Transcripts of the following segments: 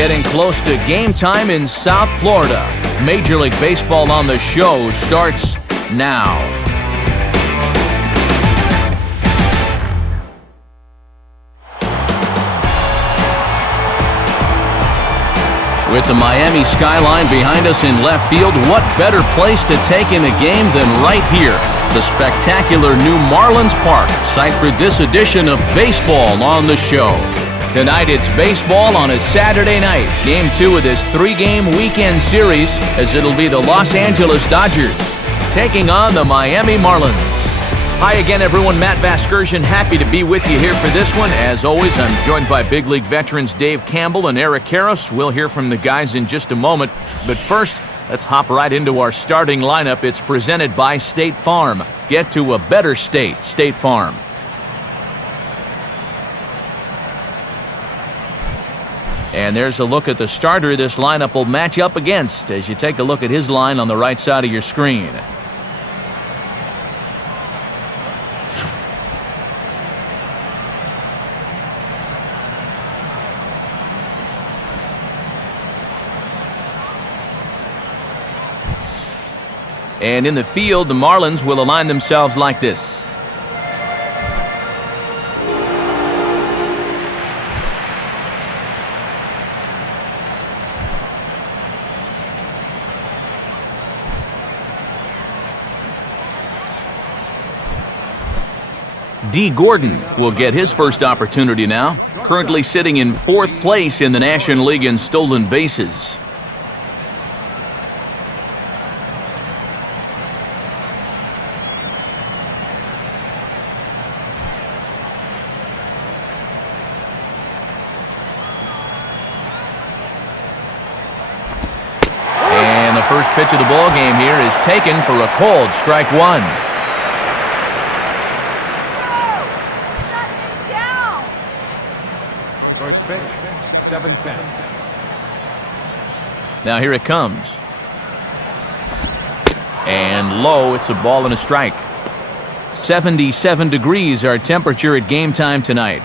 Getting close to game time in South Florida. Major League Baseball on the show starts now. With the Miami skyline behind us in left field, what better place to take in a game than right here? The spectacular new Marlins Park, site for this edition of Baseball on the Show. Tonight it's baseball on a Saturday night. Game 2 of this 3-game weekend series, as it'll be the Los Angeles Dodgers taking on the Miami Marlins. Hi again, everyone. Matt Vasgersian, happy to be with you here for this one. As always, I'm joined by big league veterans Dave Campbell and Eric Karros. We'll hear from the guys in just a moment. But first, let's hop right into our starting lineup. It's presented by State Farm. Get to a better state, State Farm. And there's a look at the starter this lineup will match up against as you take a look at his line on the right side of your screen. And in the field, the Marlins will align themselves like this. D. Gordon will get his first opportunity now, currently sitting in 4th place in the National League in stolen bases. And the first pitch of the ball game here is taken for a called strike one. First pitch, 7-10. Now here it comes. And low, it's a ball and a strike. 77 degrees our temperature at game time tonight.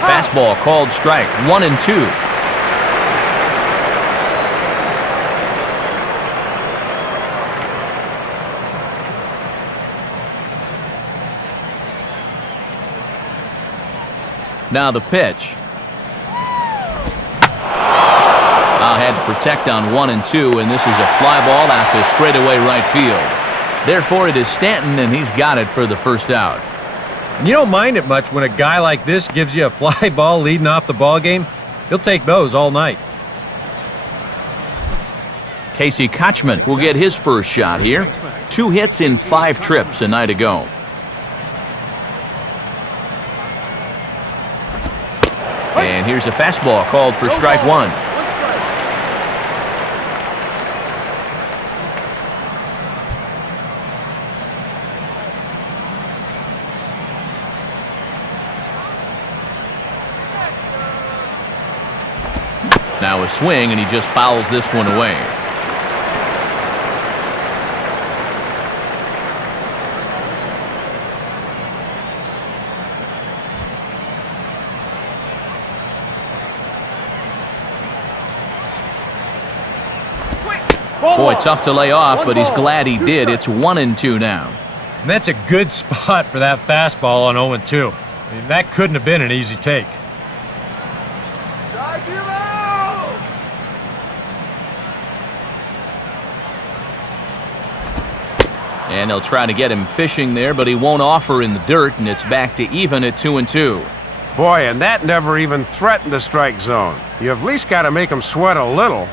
Fastball called strike, 1-2. Now the pitch. Now had to protect on 1-2, and this is a fly ball out to straightaway right field. Therefore, it is Stanton, and he's got it for the first out. And you don't mind it much when a guy like this gives you a fly ball leading off the ball game. He'll take those all night. Casey Kotchman will get his first shot here. 2 hits in 5 trips a night ago. And here's a fastball called for strike one. Now a swing, and he just fouls this one away. Boy, tough to lay off, but he's glad he did. It's 1-2 now. And that's a good spot for that fastball on 0-2. I mean, that couldn't have been an easy take. And they'll try to get him fishing there, but he won't offer in the dirt, and it's back to even at 2-2. Boy, and that never even threatened the strike zone. You at least got to make him sweat a little.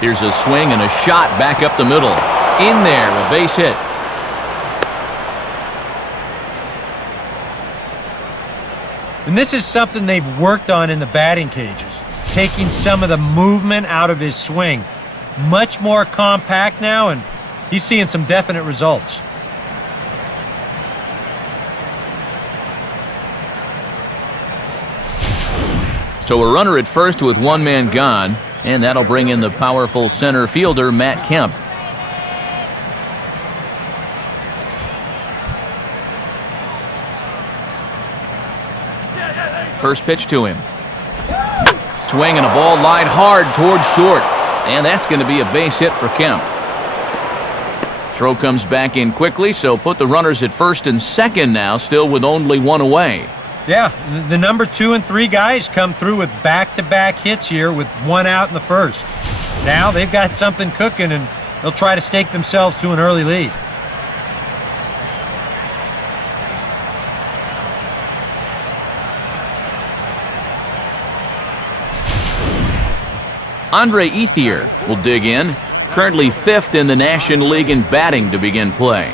Here's a swing and a shot back up the middle. In there, a base hit. And this is something they've worked on in the batting cages, taking some of the movement out of his swing. Much more compact now, and he's seeing some definite results. So a runner at first with one man gone, and that'll bring in the powerful center fielder, Matt Kemp. First pitch to him. Swing and a ball lined hard towards short. And that's going to be a base hit for Kemp. Throw comes back in quickly, so put the runners at first and second now, still with only one away. Yeah, the number 2 and 3 guys come through with back-to-back hits here with one out in the first. Now they've got something cooking, and they'll try to stake themselves to an early lead. Andre Ethier will dig in, currently 5th in the National League in batting to begin play.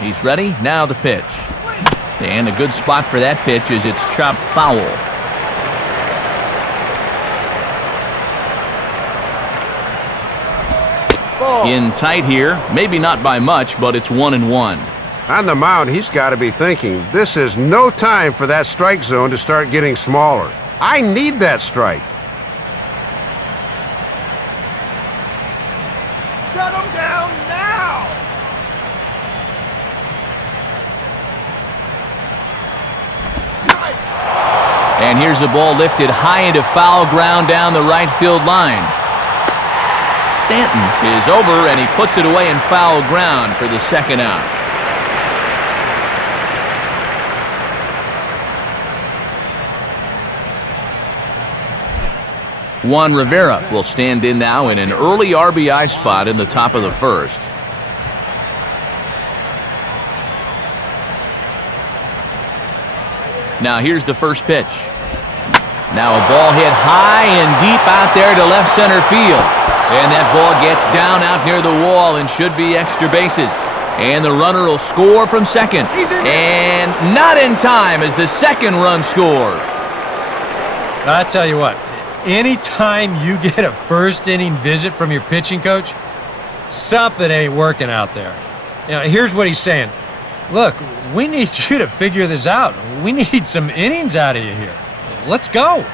He's ready, now the pitch. And a good spot for that pitch as it's chopped foul. In tight here, maybe not by much, but it's 1-1. On the mound, he's got to be thinking, this is no time for that strike zone to start getting smaller. I need that strike. Shut him down now! And here's a ball lifted high into foul ground down the right field line. Stanton is over, and he puts it away in foul ground for the second out. Juan Rivera will stand in now in an early RBI spot in the top of the first. Now here's the first pitch. Now a ball hit high and deep out there to left center field. And that ball gets down out near the wall and should be extra bases. And the runner will score from second. And not in time as the second run scores. I tell you what, anytime you get a first inning visit from your pitching coach, something ain't working out there. You know, here's what he's saying. Look, we need you to figure this out. We need some innings out of you here. Let's go.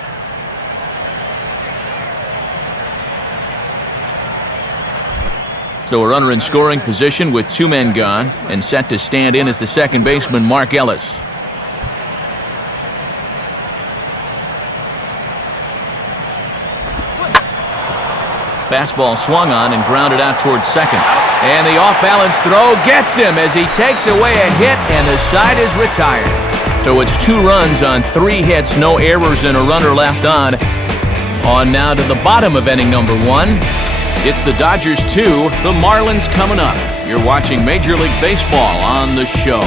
So a runner in scoring position with 2 men gone and set to stand in as the second baseman, Mark Ellis. Fastball swung on and grounded out towards second. And the off-balance throw gets him as he takes away a hit, and the side is retired. So it's 2 runs on 3 hits, no errors, and a runner left on. On now to the bottom of inning number 1. It's the Dodgers 2, the Marlins coming up. You're watching Major League Baseball on the show.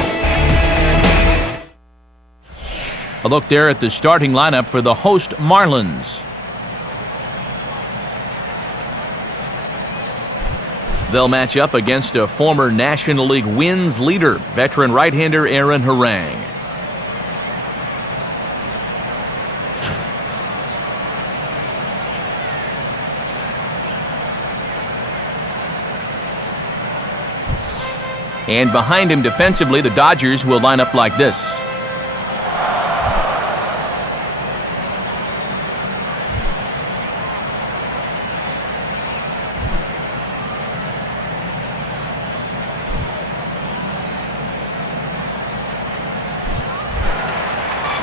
A look there at the starting lineup for the host Marlins. They'll match up against a former National League wins leader, veteran right-hander Aaron Harang. And behind him defensively, the Dodgers will line up like this.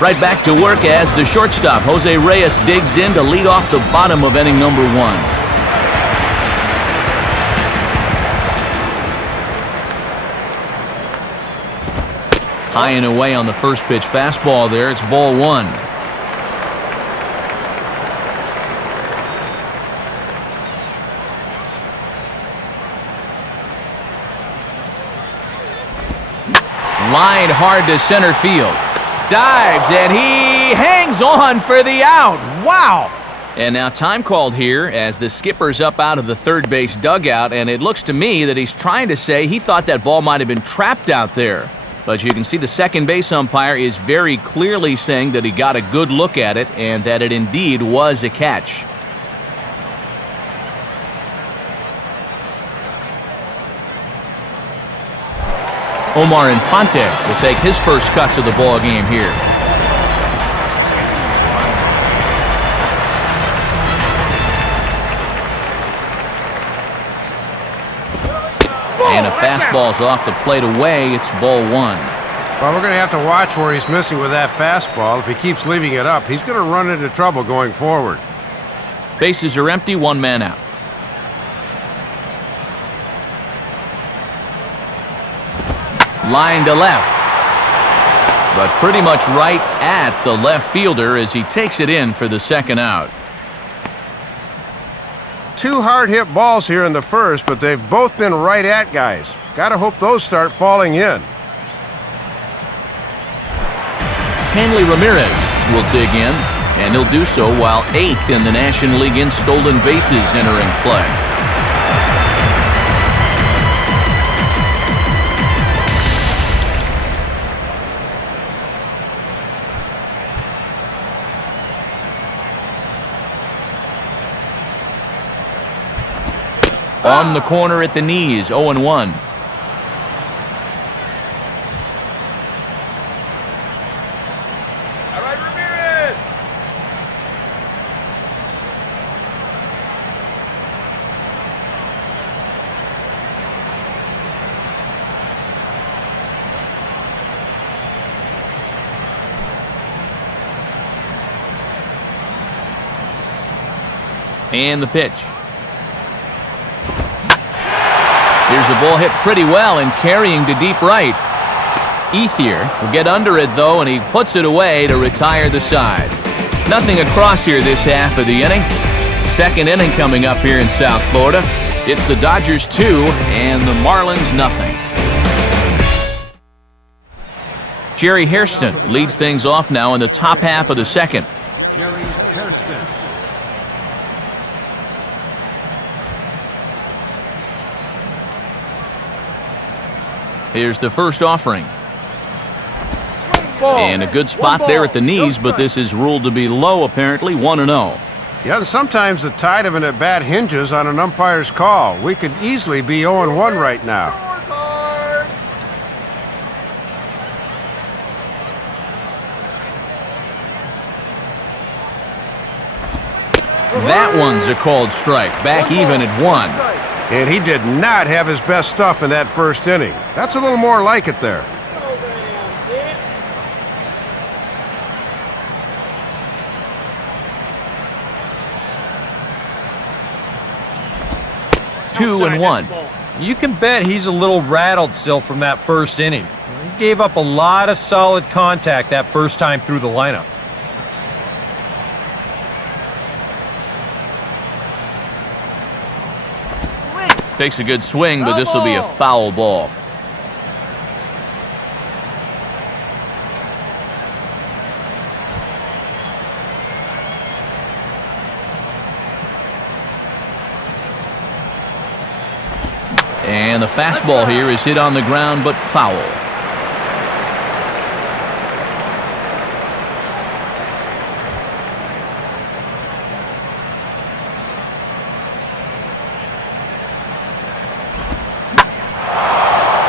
Right back to work as the shortstop, Jose Reyes, digs in to lead off the bottom of inning number 1. High and away on the first pitch fastball there. It's ball 1. Lined hard to center field. Dives, and he hangs on for the out. Wow! And now time called here as the skipper's up out of the third base dugout, and it looks to me that he's trying to say he thought that ball might have been trapped out there. But you can see the second base umpire is very clearly saying that he got a good look at it and that it indeed was a catch. Omar Infante will take his first cuts of the ball game here. And a fastball's off the plate away. It's ball one. Well, we're going to have to watch where he's missing with that fastball. If he keeps leaving it up, he's going to run into trouble going forward. Bases are empty, one man out. Line to left. But pretty much right at the left fielder as he takes it in for the second out. Two hard-hit balls here in the first, but they've both been right at guys. Got to hope those start falling in. Hanley Ramirez will dig in, and he'll do so while 8th in the National League in stolen bases entering play. On the corner at the knees, 0-1. And the pitch. Here's a ball hit pretty well and carrying to deep right. Ethier will get under it, though, and he puts it away to retire the side. Nothing across here this half of the inning. Second inning coming up here in South Florida. It's the Dodgers 2 and the Marlins nothing. Jerry Hairston leads things off now in the top half of the second. Jerry Hairston. Here's the first offering. And a good spot there at the knees, but this is ruled to be low, apparently, 1-0. Yeah, and sometimes the tide of an at-bat hinges on an umpire's call. We could easily be 0-1 right now. That one's a called strike. Back even at 1. And he did not have his best stuff in that first inning. That's a little more like it there. Two and one. You can bet he's a little rattled still from that first inning. He gave up a lot of solid contact that first time through the lineup. Takes a good swing, but this will be a foul ball. And the fastball here is hit on the ground, but foul.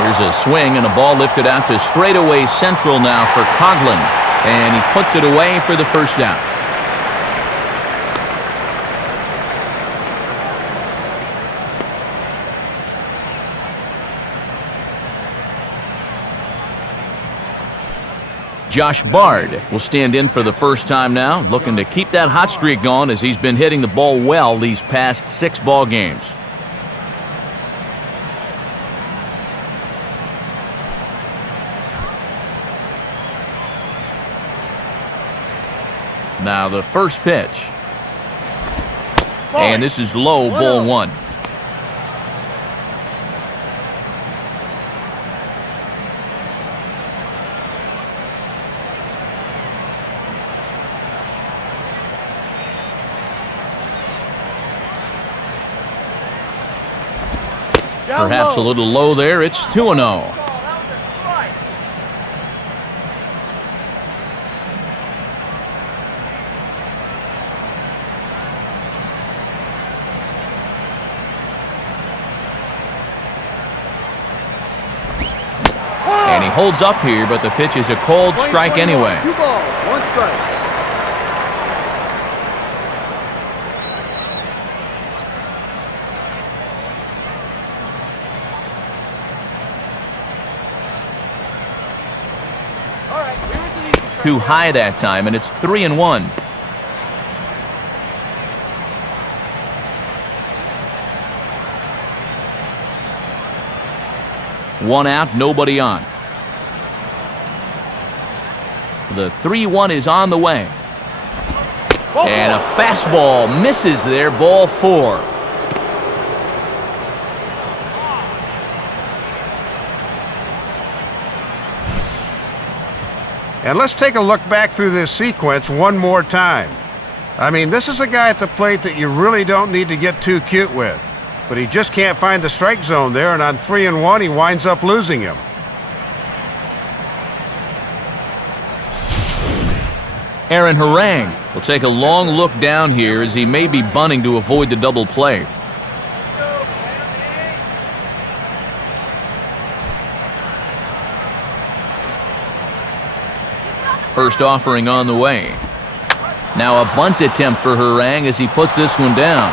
Here's a swing and a ball lifted out to straightaway central now for Coghlan. And he puts it away for the first down. Josh Bard will stand in for the first time now, looking to keep that hot streak going as he's been hitting the ball well these past 6 ball games. Now the first pitch. And this is low, ball 1. Perhaps a little low there. It's 2-0. holds up here, but the pitch is a cold strike anyway. 2 balls, 1 strike. Too high that time, and it's 3-1. One out, nobody on. The 3-1 is on the way. And a fastball misses there, ball 4. And let's take a look back through this sequence one more time. I mean, this is a guy at the plate that you really don't need to get too cute with. But he just can't find the strike zone there, and on 3-1, he winds up losing him. Aaron Harang will take a long look down here as he may be bunting to avoid the double play. First offering on the way. Now a bunt attempt for Harang as he puts this one down.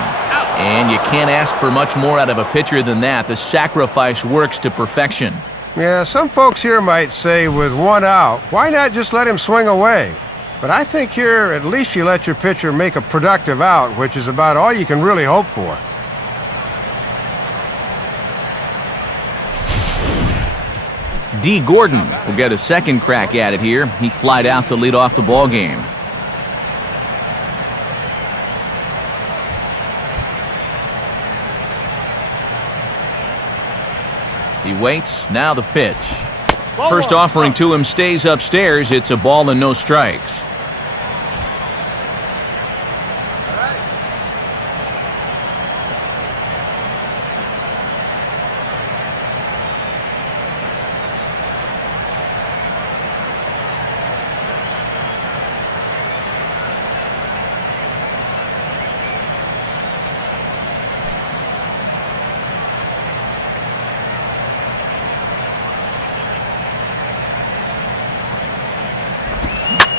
And you can't ask for much more out of a pitcher than that. The sacrifice works to perfection. Yeah, some folks here might say with 1 out, why not just let him swing away? But I think here at least you let your pitcher make a productive out, which is about all you can really hope for. D. Gordon will get a second crack at it here. He flied out to lead off the ball game. He waits, now the pitch. First offering to him stays upstairs. It's a ball and no strikes.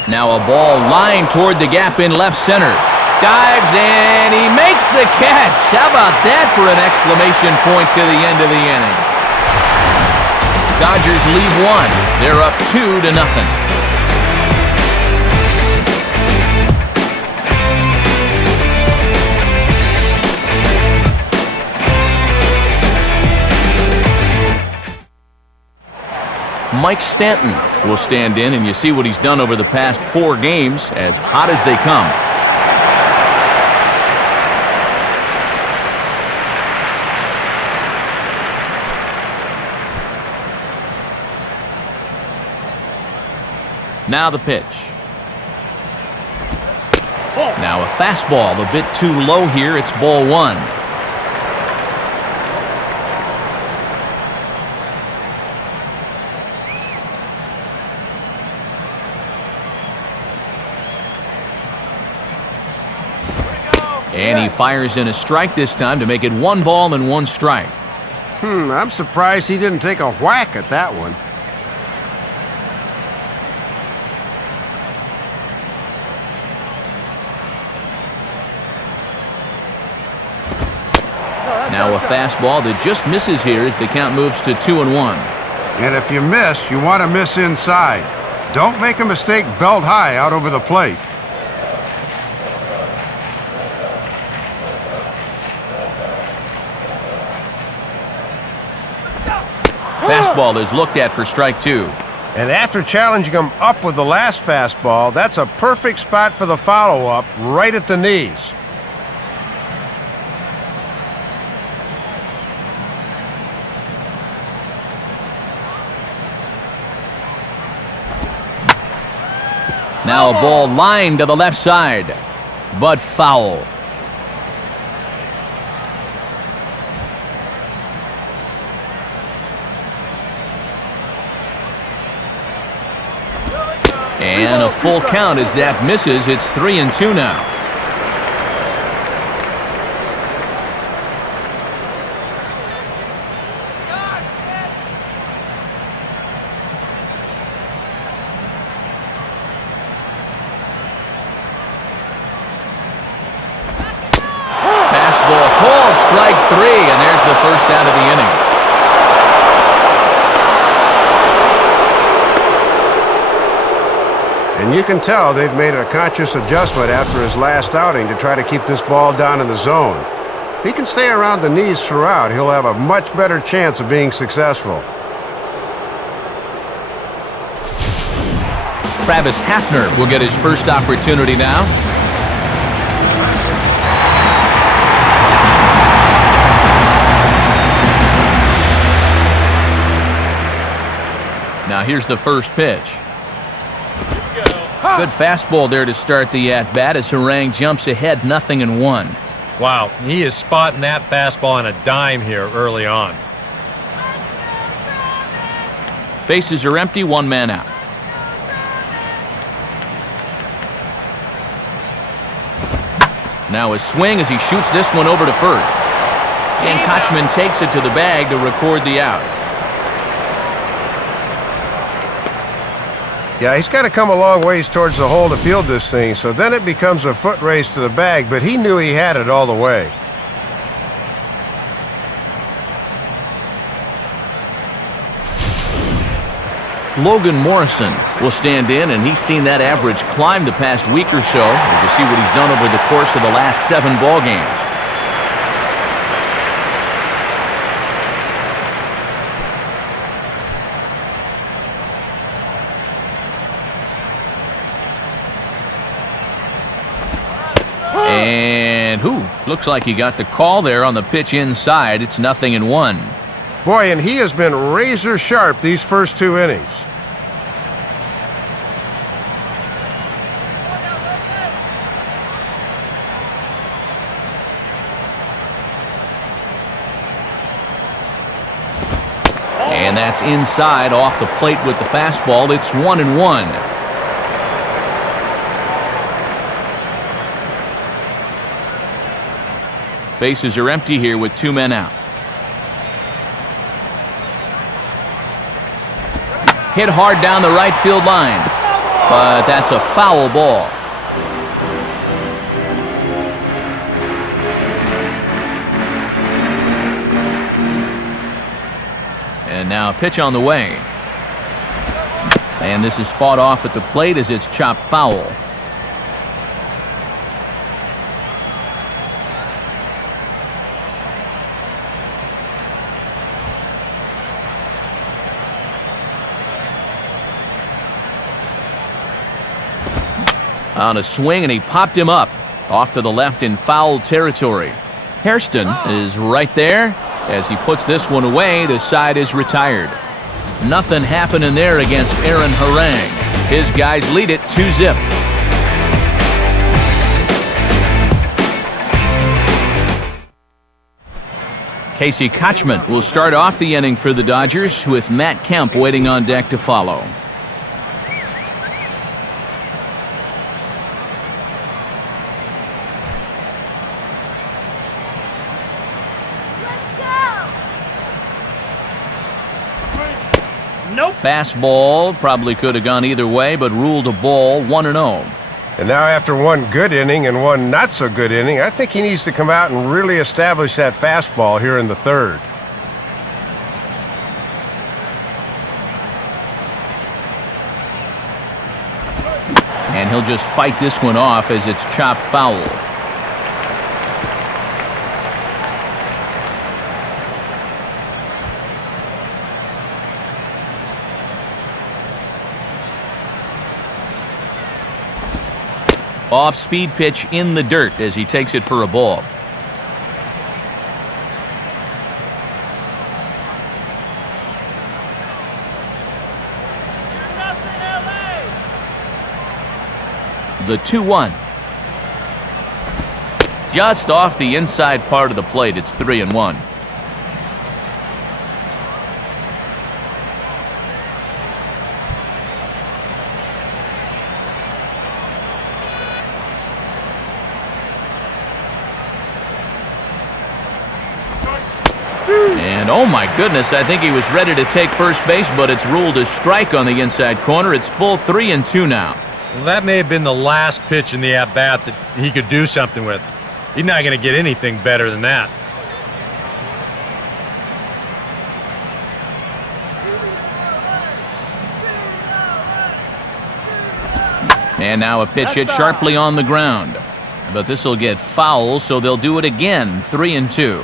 Now a ball lined toward the gap in left center. Dives and he makes the catch. How about that for an exclamation point to the end of the inning? Dodgers lead 1. They're up 2-0. Mike Stanton will stand in, and you see what he's done over the past 4 games, as hot as they come. Now the pitch. Now a fastball, a bit too low here. It's ball 1. And he fires in a strike this time to make it 1 ball and 1 strike. I'm surprised he didn't take a whack at that one. Now a fastball that just misses here as the count moves to 2-1. And if you miss, you want to miss inside. Don't make a mistake belt high out over the plate. Fastball is looked at for strike 2. And after challenging him up with the last fastball, that's a perfect spot for the follow-up, right at the knees. Now a ball lined to the left side, but foul. And a full count as that misses. It's 3-2 now. strike three, and there's the first out of the inning. And you can tell they've made a conscious adjustment after his last outing to try to keep this ball down in the zone. If he can stay around the knees throughout, he'll have a much better chance of being successful. Travis Hafner will get his first opportunity now. Now here's the first pitch. Good fastball there to start the at-bat as Harang jumps ahead 0-1. Wow, he is spotting that fastball on a dime here early on. Bases are empty, one man out. Now a swing as he shoots this one over to first. And Kochman takes it to the bag to record the out. Yeah, he's got to come a long ways towards the hole to field this thing, so then it becomes a foot race to the bag, but he knew he had it all the way. Logan Morrison will stand in, and he's seen that average climb the past week or so as you see what he's done over the course of the last 7 ball games. And looks like he got the call there on the pitch inside. It's 0-1. Boy, and he has been razor sharp these first 2 innings. And that's inside off the plate with the fastball. It's 1-1. Bases are empty here with 2 men out. Hit hard down the right field line, but that's a foul ball. And now a pitch on the way. And this is fought off at the plate as it's chopped foul. On a swing, and he popped him up off to the left in foul territory. Hairston is right there. As he puts this one away, the side is retired. Nothing happening there against Aaron Harang. His guys lead it 2-0. Casey Kochman will start off the inning for the Dodgers with Matt Kemp waiting on deck to follow. Fastball probably could have gone either way, but ruled a ball, 1-0. And now after one good inning and one not so good inning, I think he needs to come out and really establish that fastball here in the third. And he'll just fight this one off as it's chopped foul. Off-speed pitch in the dirt as he takes it for a ball. The 2-1. Just off the inside part of the plate, it's 3-1. And oh my goodness, I think he was ready to take first base, but it's ruled a strike on the inside corner. It's full 3-2 now. Well, that may have been the last pitch in the at-bat that he could do something with. He's not going to get anything better than that. And now a pitch hit sharply on the ground. But this will get foul, so they'll do it again, 3-2.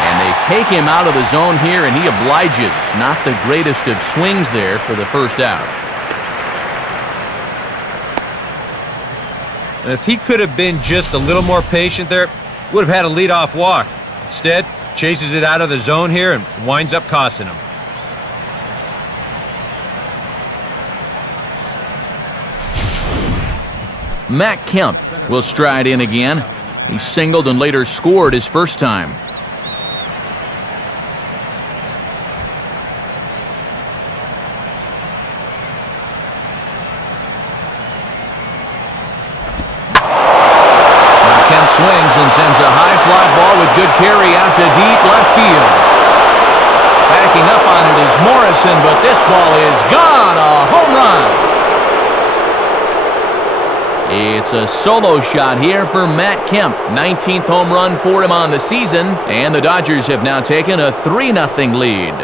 And they take him out of the zone here, and he obliges. Not the greatest of swings there for the first out. And if he could have been just a little more patient there, would have had a leadoff walk. Instead, chases it out of the zone here and winds up costing him. Matt Kemp will stride in again. He singled and later scored his first time. Swings and sends a high fly ball with good carry out to deep left field. Backing up on it is Morrison, but this ball is gone. A home run. It's a solo shot here for Matt Kemp. 19th home run for him on the season, and the Dodgers have now taken a 3-0 lead.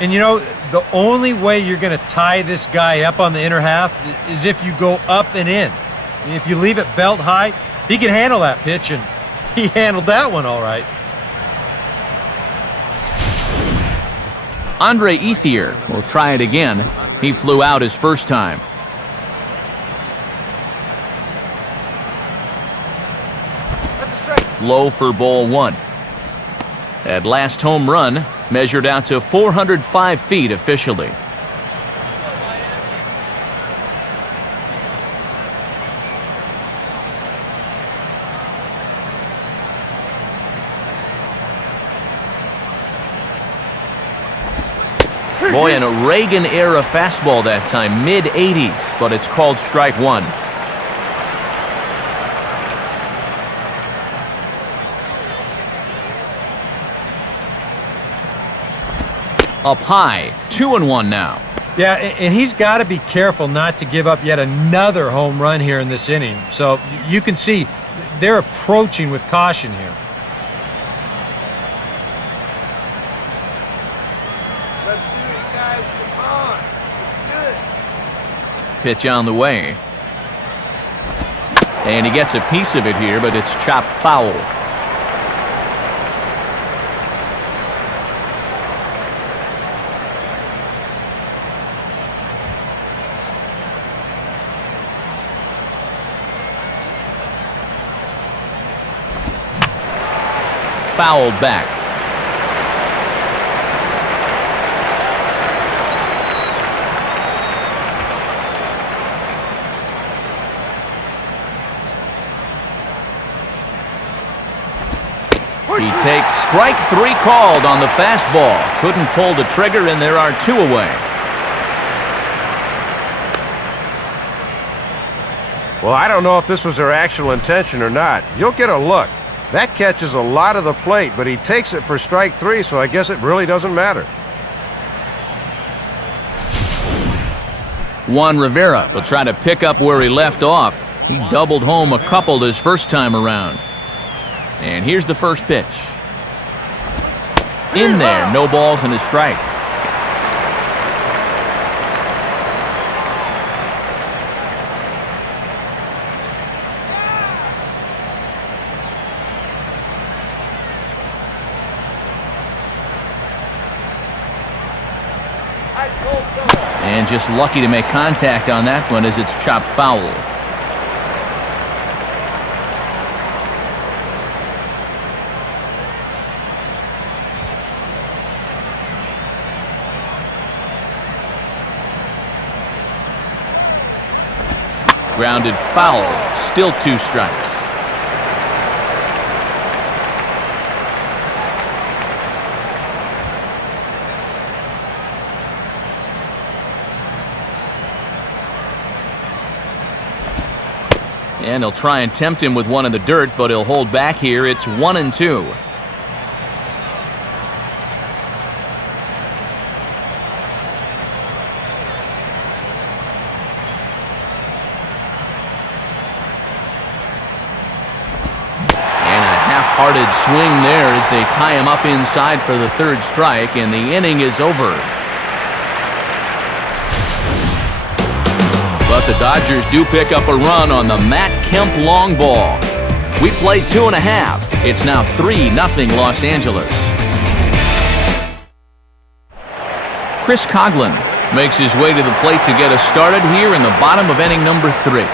And you know, the only way you're going to tie this guy up on the inner half is if you go up and in. If you leave it belt high, he can handle that pitch, and he handled that one all right. Andre Ethier will try it again. He flew out his first time. Low for ball one. That last home run measured out to 405 feet officially. Boy, in a Reagan-era fastball that time, mid-80s, but it's called strike one. Up high, 2-1 now. Yeah, and he's got to be careful not to give up yet another home run here in this inning. So you can see they're approaching with caution here. Let's do it, guys. Come on. Let's do it. Pitch on the way. And he gets a piece of it here, but it's chopped foul. Fouled back. He takes strike three called on the fastball. Couldn't pull the trigger, and there are two away. Well, I don't know if this was their actual intention or not. You'll get a look. That catches a lot of the plate, but he takes it for strike three, so I guess it really doesn't matter. Juan Rivera will try to pick up where he left off. He doubled home a couple his first time around. And here's the first pitch. In there, no balls and a strike. And just lucky to make contact on that one as it's chopped foul. Grounded foul, still two strikes. And he'll try and tempt him with one in the dirt, but he'll hold back here. It's 1-2. Guarded swing there as they tie him up inside for the third strike, and the inning is over. But the Dodgers do pick up a run on the Matt Kemp long ball. We played 2.5. It's now 3-0 Los Angeles. Chris Coughlin makes his way to the plate to get us started here in the bottom of inning number 3.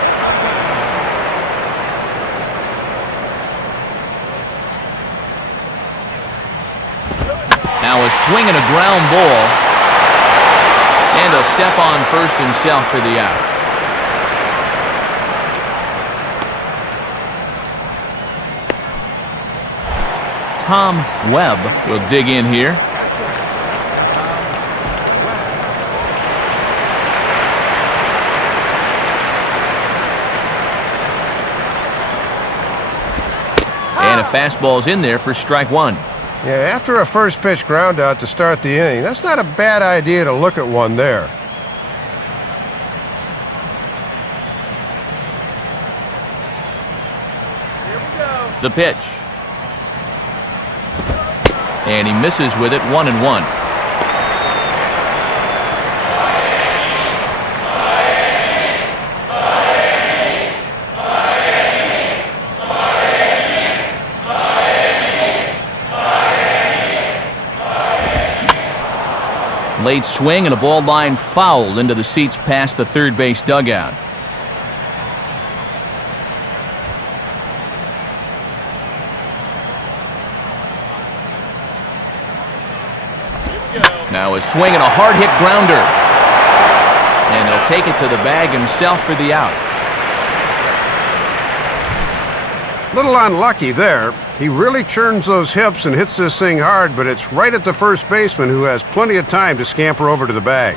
Now a swing and a ground ball. And a step on first himself for the out. Tom Webb will dig in here. And a fastball's in there for strike 1. Yeah, after a first pitch ground out to start the inning, that's not a bad idea to look at one there. Here we go. The pitch. And he misses with it, 1-1. Late swing and a ball line fouled into the seats past the third base dugout. Now a swing and a hard hit grounder. And he'll take it to the bag himself for the out. Little unlucky there. He really churns those hips and hits this thing hard, but it's right at the first baseman, who has plenty of time to scamper over to the bag.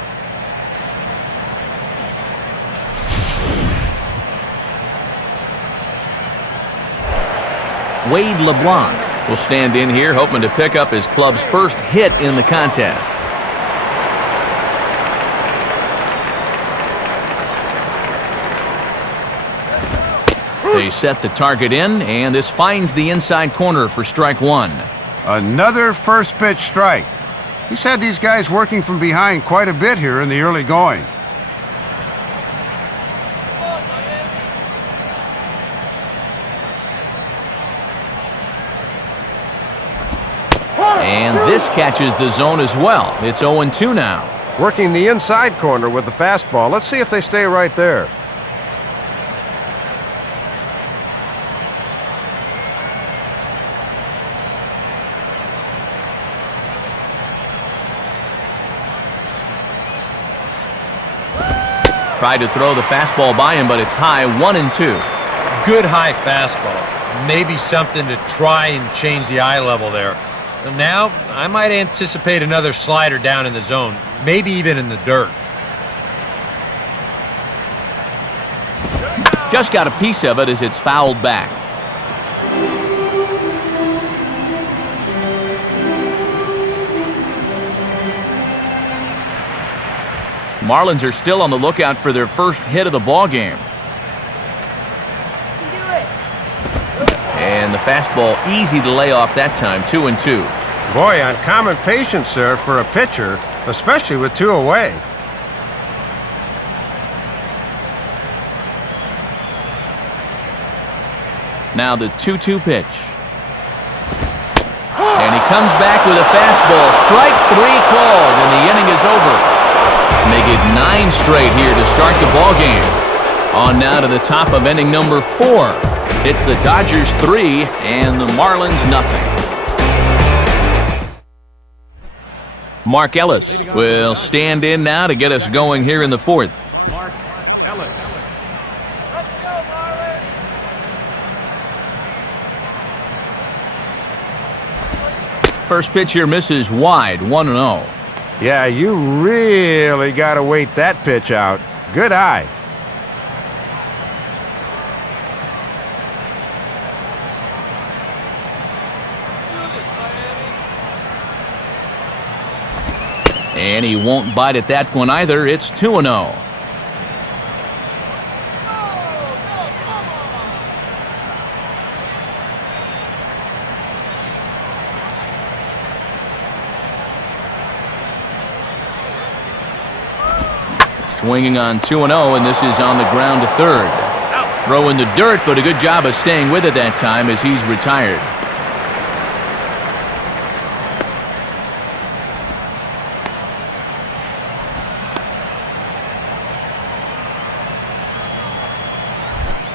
Wade LeBlanc will stand in here, hoping to pick up his club's first hit in the contest. They set the target in, and this finds the inside corner for strike 1. Another first pitch strike. He's had these guys working from behind quite a bit here in the early going. And this catches the zone as well. It's 0-2 now. Working the inside corner with the fastball. Let's see if they stay right there. Tried to throw the fastball by him, but it's high, 1-2. Good high fastball. Maybe something to try and change the eye level there. And now, I might anticipate another slider down in the zone, maybe even in the dirt. Just got a piece of it as it's fouled back. Marlins are still on the lookout for their first hit of the ball game. And the fastball easy to lay off that time, 2-2. Boy, uncommon patience there for a pitcher, especially with 2 away. Now the 2-2 pitch. And he comes back with a fastball. Strike 3 called, and the inning is over. Make it 9 straight here to start the ball game. On now to the top of inning number 4. It's the Dodgers 3 and the Marlins nothing. Mark Ellis will stand in now to get us going here in the 4th. Mark Ellis. Let's go, Marlins. First pitch here misses wide, 1-0. Yeah, you really got to wait that pitch out. Good eye. And he won't bite at that one either. It's 2-0. Swinging on 2-0, and this is on the ground to third. Throw in the dirt, but a good job of staying with it that time as he's retired.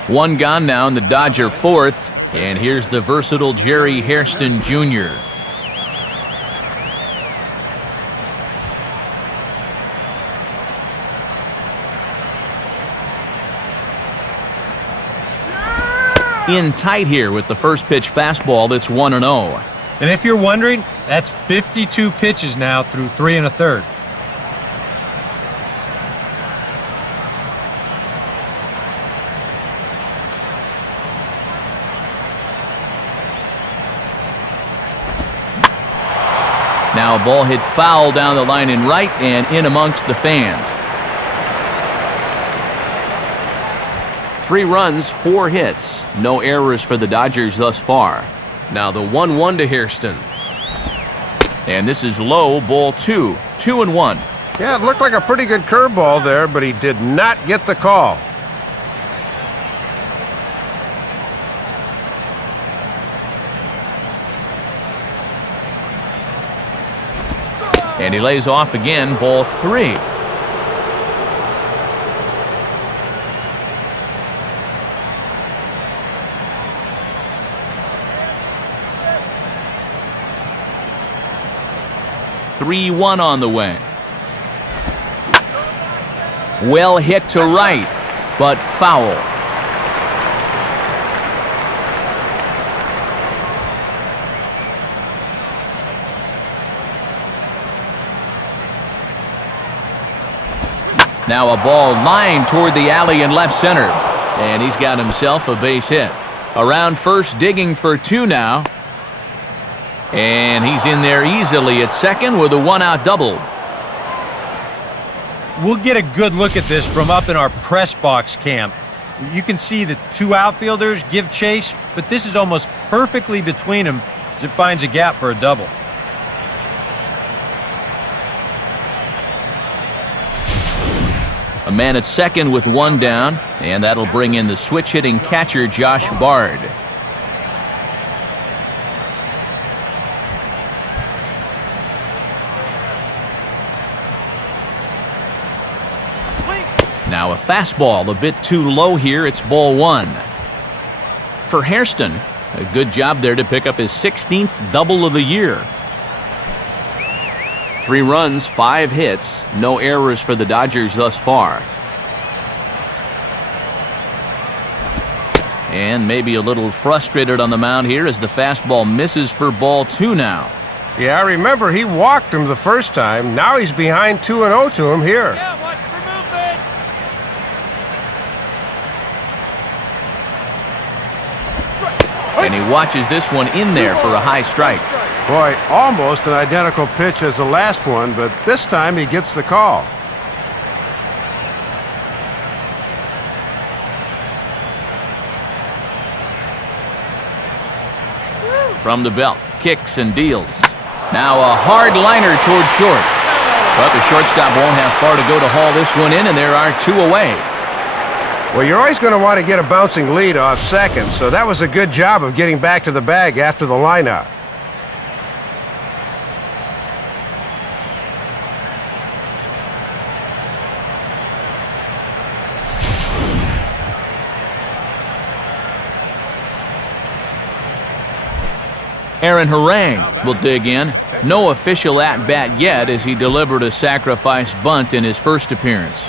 One gone now in the Dodger fourth, and here's the versatile Jerry Hairston Jr. In tight here with the first pitch fastball that's 1-0. And if you're wondering, that's 52 pitches now through 3 1/3. Now a ball hit foul down the line in right and in amongst the fans. 3 runs, 4 hits. No errors for the Dodgers thus far. Now the 1-1 to Hairston. And this is low, ball 2. 2-1. Yeah, it looked like a pretty good curveball there, but he did not get the call. And he lays off again, ball 3. (3-1) on the way. Well hit to right, but foul. Now a ball lined toward the alley in left center. And he's got himself a base hit. Around first, digging for 2 now. And he's in there easily at second with a 1-out double. We'll get a good look at this from up in our press box camp. You can see the 2 outfielders give chase, but this is almost perfectly between them as it finds a gap for a double. A man at second with 1 down, and that'll bring in the switch-hitting catcher Josh Bard. Now a fastball a bit too low here. It's ball 1. For Hairston, a good job there to pick up his 16th double of the year. 3 runs, 5 hits, no errors for the Dodgers thus far. And maybe a little frustrated on the mound here as the fastball misses for ball 2 now. Yeah, I remember he walked him the first time. Now he's behind 2-0 to him here. Yeah, watch for movement. And he watches this one in there for a high strike. Boy, almost an identical pitch as the last one, but this time he gets the call. From the belt, kicks and deals. Now a hard liner toward short. But the shortstop won't have far to go to haul this one in, and there are 2 away. Well, you're always going to want to get a bouncing lead off second, so that was a good job of getting back to the bag after the lineout. Aaron Harang will dig in. No official at-bat yet as he delivered a sacrifice bunt in his first appearance.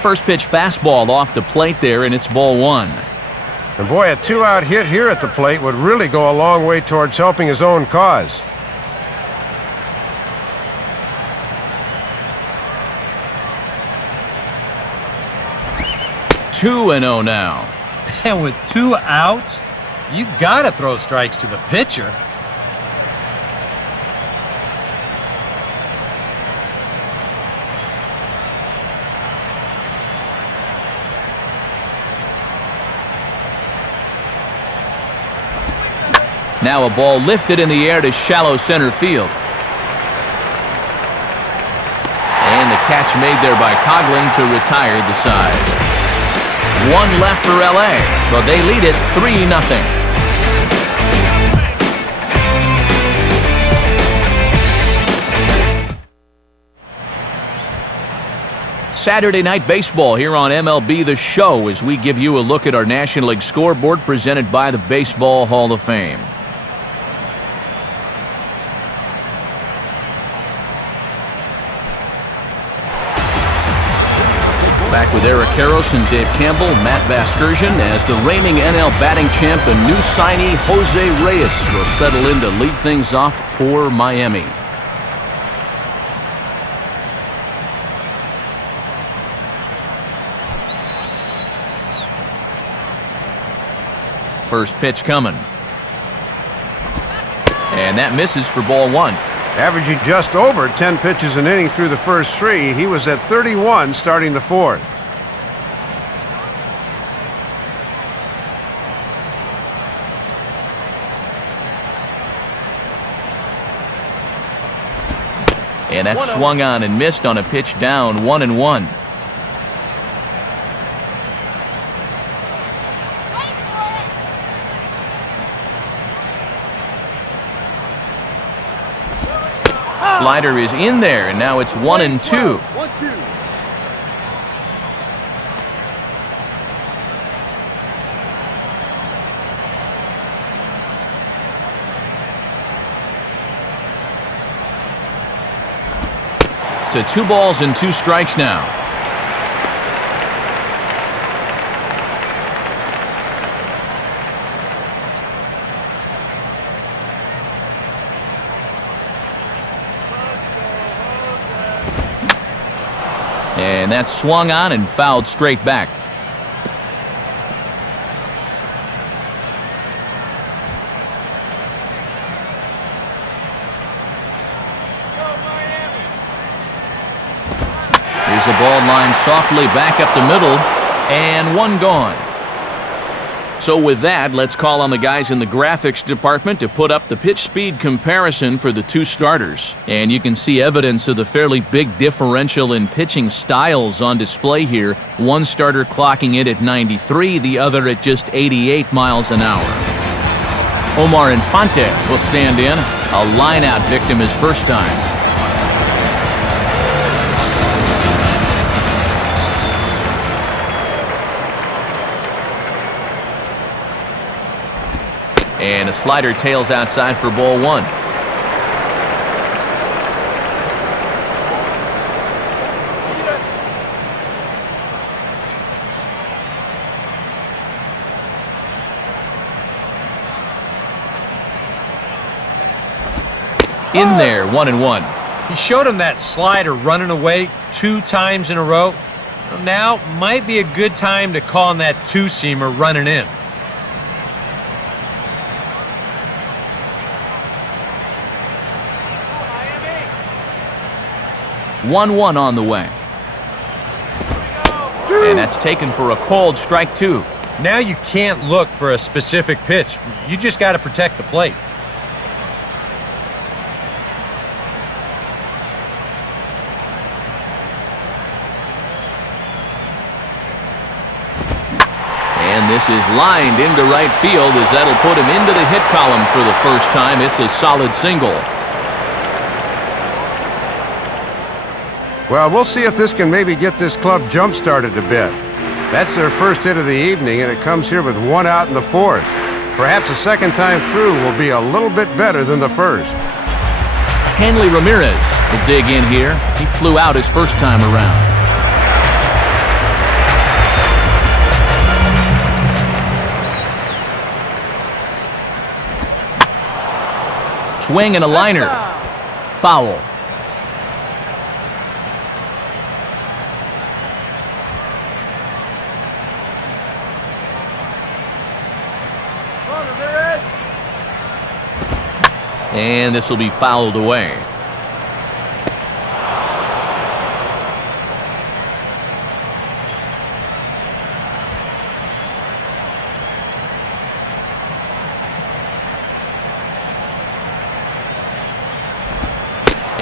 First pitch fastball off the plate there, and it's ball 1. And boy, a 2-out hit here at the plate would really go a long way towards helping his own cause. Two and 0 now. And with 2 outs, you gotta throw strikes to the pitcher. now a ball lifted in the air to shallow center field. And the catch made there by Coughlin to retire the side. One left for LA, but they lead it 3-0. Saturday Night Baseball here on MLB The Show as we give you a look at our National League scoreboard presented by the Baseball Hall of Fame. Back with Eric Karros and Dave Campbell, Matt Vasgersian as the reigning NL batting champ and new signee Jose Reyes will settle in to lead things off for Miami. First pitch coming. And that misses for ball one. Averaging just over 10 pitches an inning through the first three, he was at 31 starting the fourth. And that swung on and missed on a pitch down, 1-1. Slider is in there, and now it's 1-2. 1-2. To 2 balls and 2 strikes now. And that swung on and fouled straight back. Here's a ball line softly back up the middle, and one gone. So with that, let's call on the guys in the graphics department to put up the pitch speed comparison for the 2 starters. And you can see evidence of the fairly big differential in pitching styles on display here. One starter clocking it at 93, the other at just 88 miles an hour. Omar Infante will stand in, a line-out victim his first time. And a slider tails outside for ball one. In there, 1-1. He showed him that slider running away 2 times in a row. Now might be a good time to call on that 2-seamer running in. 1-1 on the way. And that's taken for a called strike 2. Now you can't look for a specific pitch. You just got to protect the plate. And this is lined into right field as that'll put him into the hit column for the first time. It's a solid single. Well, we'll see if this can maybe get this club jump-started a bit. That's their first hit of the evening, and it comes here with 1 out in the 4th. Perhaps the second time through will be a little bit better than the first. Hanley Ramirez will dig in here. He flew out his first time around. Swing and a liner. Foul. And this will be fouled away.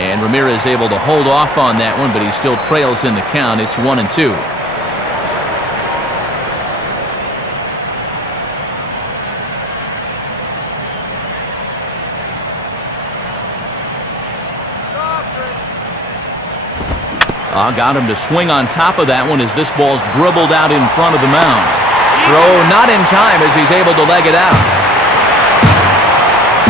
And Ramirez able to hold off on that one, but he still trails in the count. It's 1-2. Got him to swing on top of that one as this ball's dribbled out in front of the mound. Throw not in time as he's able to leg it out.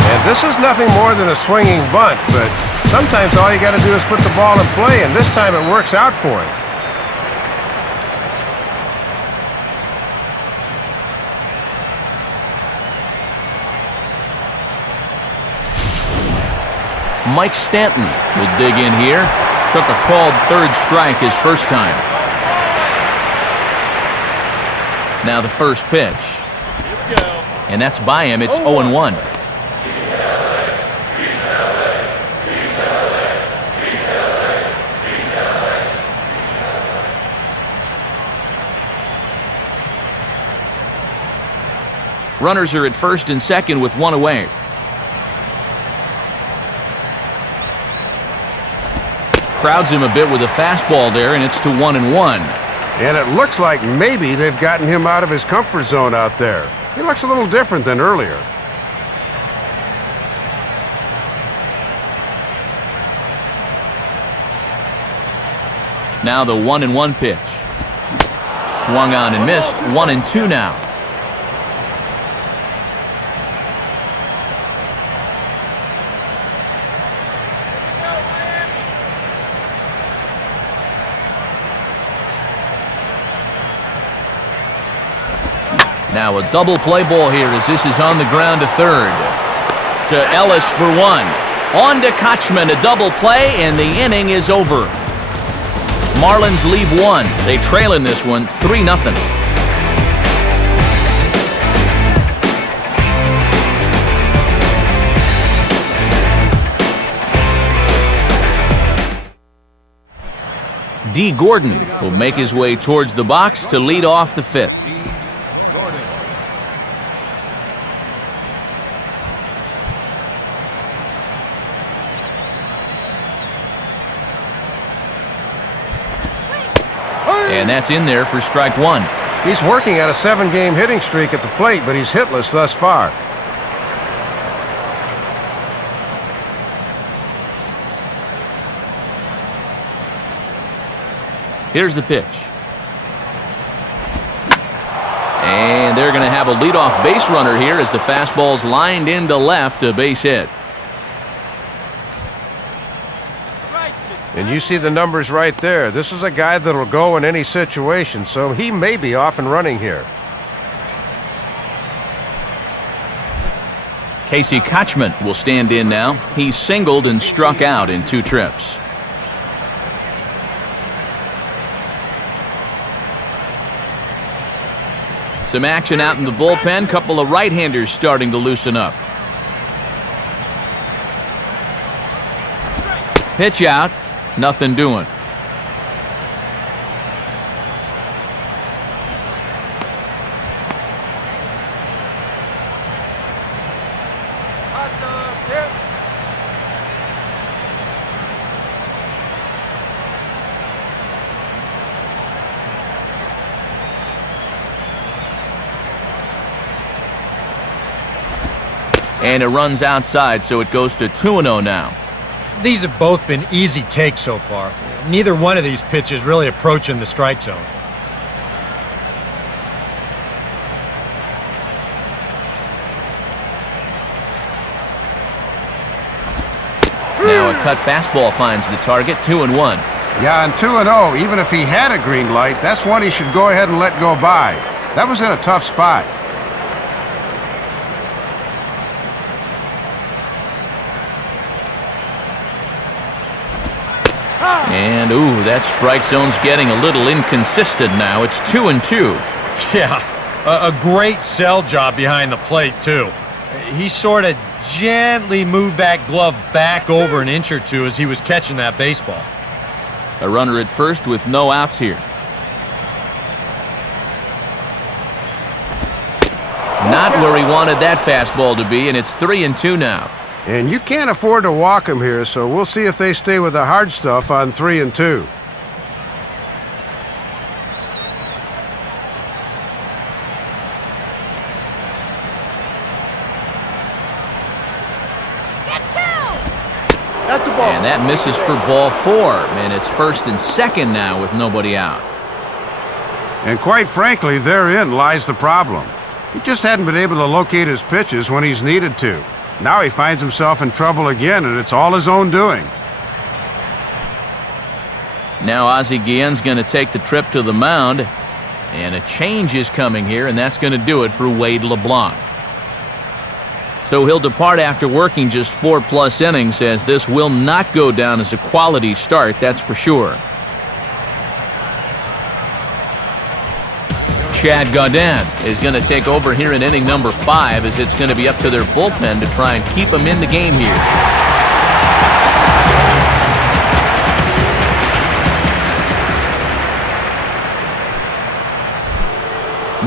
And this is nothing more than a swinging bunt, but sometimes all you got to do is put the ball in play, and this time it works out for him. Mike Stanton will dig in here. Took a called third strike his first time. Now the first pitch. And that's by him. It's 0-1. Runners are at first and second with one away. Crowds him a bit with a fastball there, and it's to 1-1. And it looks like maybe they've gotten him out of his comfort zone out there. He looks a little different than earlier. Now the 1-1 pitch. Swung on and missed. 1-2 now. Now a double play ball here as this is on the ground to third. To Ellis for one. On to Kochman, a double play, and the inning is over. Marlins leave one. They trail in this one 3-0. D. Gordon will make his way towards the box to lead off the fifth. And that's in there for strike one. He's working at a 7-game hitting streak at the plate, but he's hitless thus far. Here's the pitch. And they're going to have a leadoff base runner here as the fastball's lined into left, a base hit. And you see the numbers right there. This is a guy that'll go in any situation, so he may be off and running here. Casey Kochman will stand in now. He's singled and struck out in 2 trips. Some action out in the bullpen. Couple of right-handers starting to loosen up. Pitch out. Nothing doing. Hot dogs, hit. And it runs outside, so it goes to 2-0 now. These have both been easy takes so far. Neither one of these pitches really approaching the strike zone. Now a cut fastball finds the target, 2-1. Yeah, and 2-0, even if he had a green light, that's one he should go ahead and let go by. That was in a tough spot. And, ooh, that strike zone's getting a little inconsistent now. It's 2-2. Yeah, a great sell job behind the plate, too. He sort of gently moved that glove back over an inch or two as he was catching that baseball. A runner at first with no outs here. Not where he wanted that fastball to be, and it's 3-2 now. And you can't afford to walk him here, so we'll see if they stay with the hard stuff on 3 and 2. That's a ball. And that misses for ball 4. And it's 1st and 2nd now with nobody out. And quite frankly, therein lies the problem. He just hadn't been able to locate his pitches when he's needed to. Now he finds himself in trouble again, and it's all his own doing. Now Ozzie Guillen's going to take the trip to the mound. And a change is coming here, and that's going to do it for Wade LeBlanc. So he'll depart after working just 4+ innings, as this will not go down as a quality start, that's for sure. Chad Gaudin is going to take over here in inning number 5, as it's going to be up to their bullpen to try and keep him in the game here.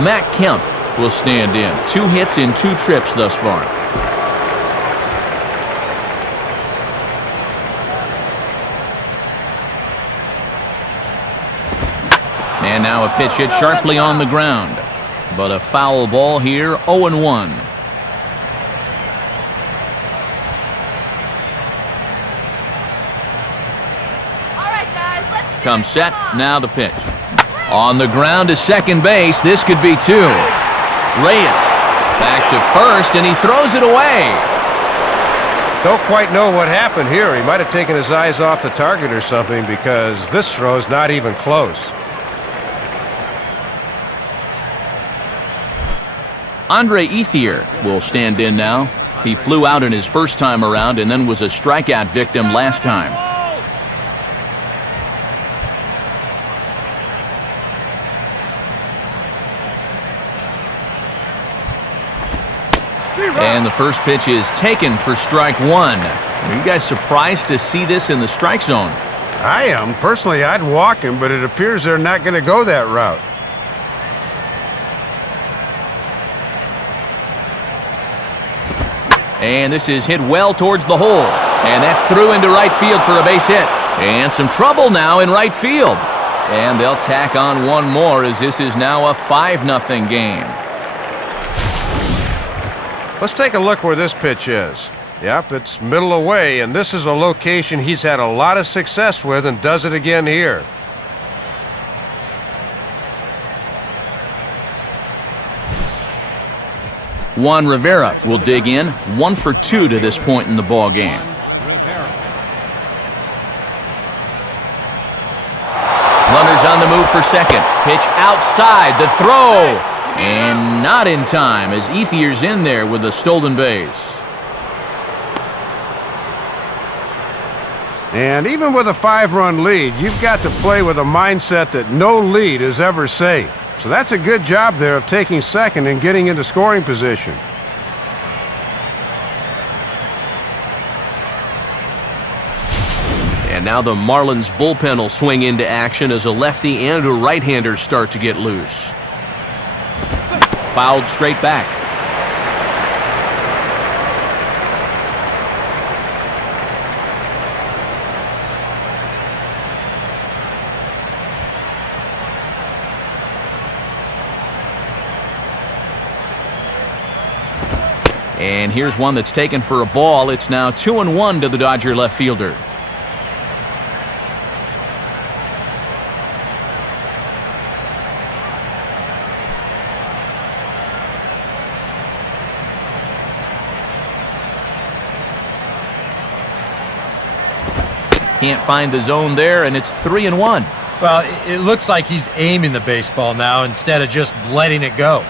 Matt Kemp will stand in. 2 hits in 2 trips thus far. And now a pitch hit sharply on the ground. But a foul ball here, 0-1. Comes set, now the pitch. On the ground to second base, this could be 2. Reyes back to first, and he throws it away. Don't quite know what happened here. He might have taken his eyes off the target or something, because this throw's not even close. Andre Ethier will stand in now. He flew out in his first time around and then was a strikeout victim last time. And the first pitch is taken for strike 1. Are you guys surprised to see this in the strike zone? I am. Personally, I'd walk him, but it appears they're not going to go that route. And this is hit well towards the hole. And that's through into right field for a base hit. And some trouble now in right field. And they'll tack on one more, as this is now a 5-0 game. Let's take a look where this pitch is. Yep, it's middle away, and this is a location he's had a lot of success with, and does it again here. Juan Rivera will dig in, 1 for 2 to this point in the ball game. Runners on the move for second. Pitch outside, the throw, and not in time, as Ethier's in there with a stolen base. And even with a 5-run lead, you've got to play with a mindset that no lead is ever safe. So that's a good job there of taking second and getting into scoring position. And now the Marlins bullpen will swing into action as a lefty and a right-hander start to get loose. Fouled straight back. And here's one that's taken for a ball. It's now 2-1 to the Dodger left fielder. Can't find the zone there, and it's 3-1. Well, it looks like he's aiming the baseball now instead of just letting it go.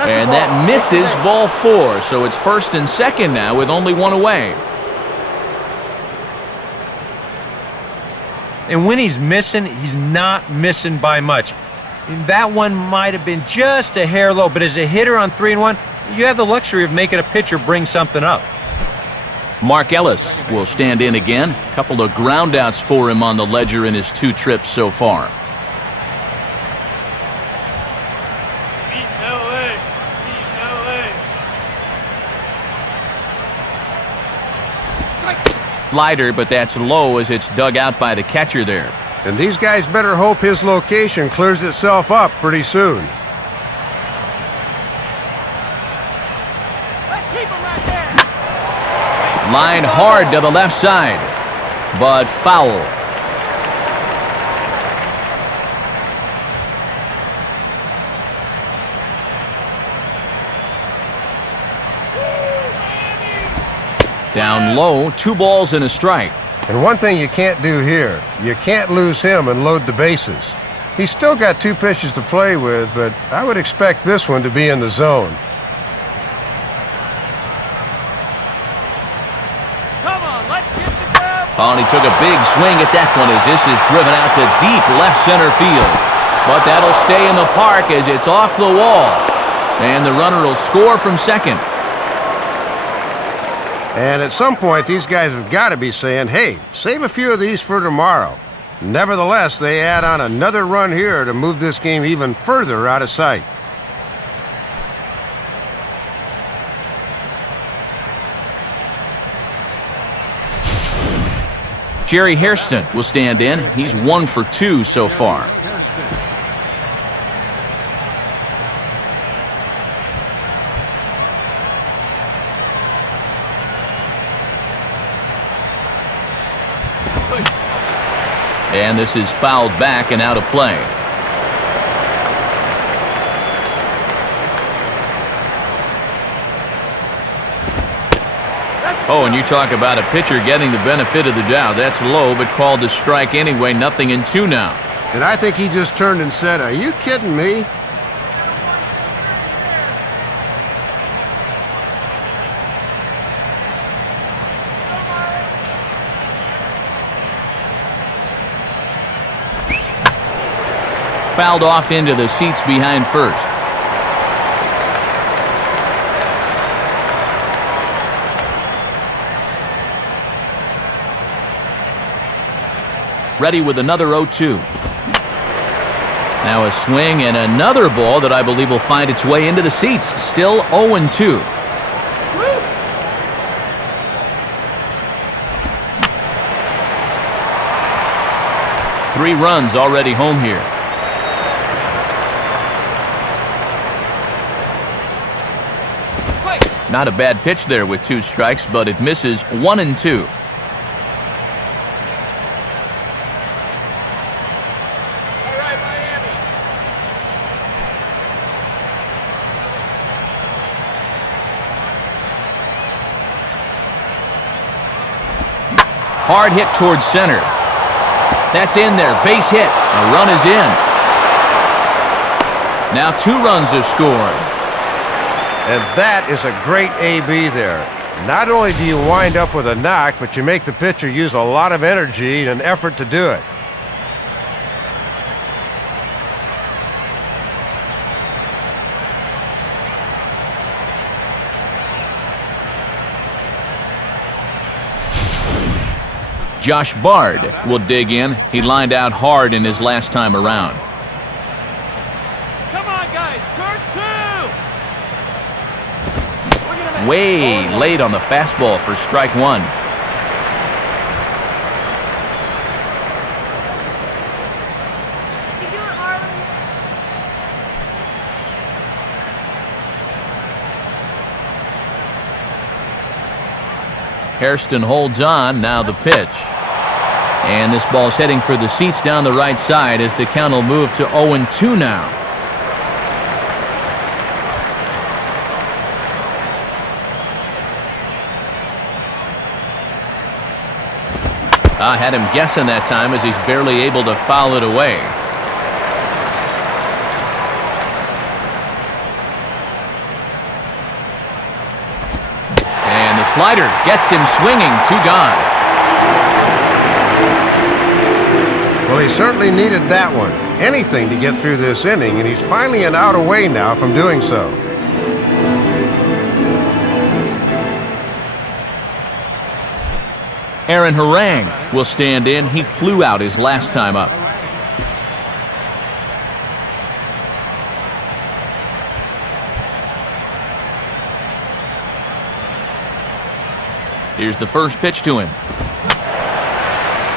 And that misses ball 4, so it's 1st and 2nd now with only 1 away. And when he's missing, he's not missing by much. And that one might have been just a hair low, but as a hitter on 3-1, you have the luxury of making a pitcher bring something up. Mark Ellis will stand in again. A couple of groundouts for him on the ledger in his 2 trips so far. Slider, but that's low as it's dug out by the catcher there. And these guys better hope his location clears itself up pretty soon. Line hard to the left side, but foul. Down low, 2 balls and a strike. And one thing you can't do here, you can't lose him and load the bases. He's still got 2 pitches to play with, but I would expect this one to be in the zone. Come on, let's get the grab. Oh, and he took a big swing at that one as this is driven out to deep left center field. But that'll stay in the park as it's off the wall. And the runner will score from second. And at some point, these guys have got to be saying, hey, save a few of these for tomorrow. Nevertheless, they add on another run here to move this game even further out of sight. Jerry Hairston will stand in. He's 1 for 2 so far. And this is fouled back and out of play. Oh, and you talk about a pitcher getting the benefit of the doubt. That's low, but called a strike anyway. 0-2 now. And I think he just turned and said, are you kidding me? Fouled off into the seats behind first. Ready with another 0-2. Now a swing and another ball that I believe will find its way into the seats. Still 0-2. Three runs already home here. Not a bad pitch there with 2 strikes, but it misses 1-2. Hard hit towards center. That's in there. Base hit. A run is in. Now 2 runs have scored. And that is a great AB there. Not only do you wind up with a knock, but you make the pitcher use a lot of energy and effort to do it. Josh Bard will dig in. He lined out hard in his last time around. Come on, guys. Turn 2. Way late on the fastball for strike 1. You do it, Marlins. Hairston holds on. Now the pitch. And this ball's heading for the seats down the right side as the count will move to 0-2 now. I had him guessing that time as he's barely able to foul it away. And the slider gets him swinging. 2 gone. Well, he certainly needed that one. Anything to get through this inning, and he's finally an out away now from doing so. Aaron Harang will stand in. He flew out his last time up. Here's the first pitch to him.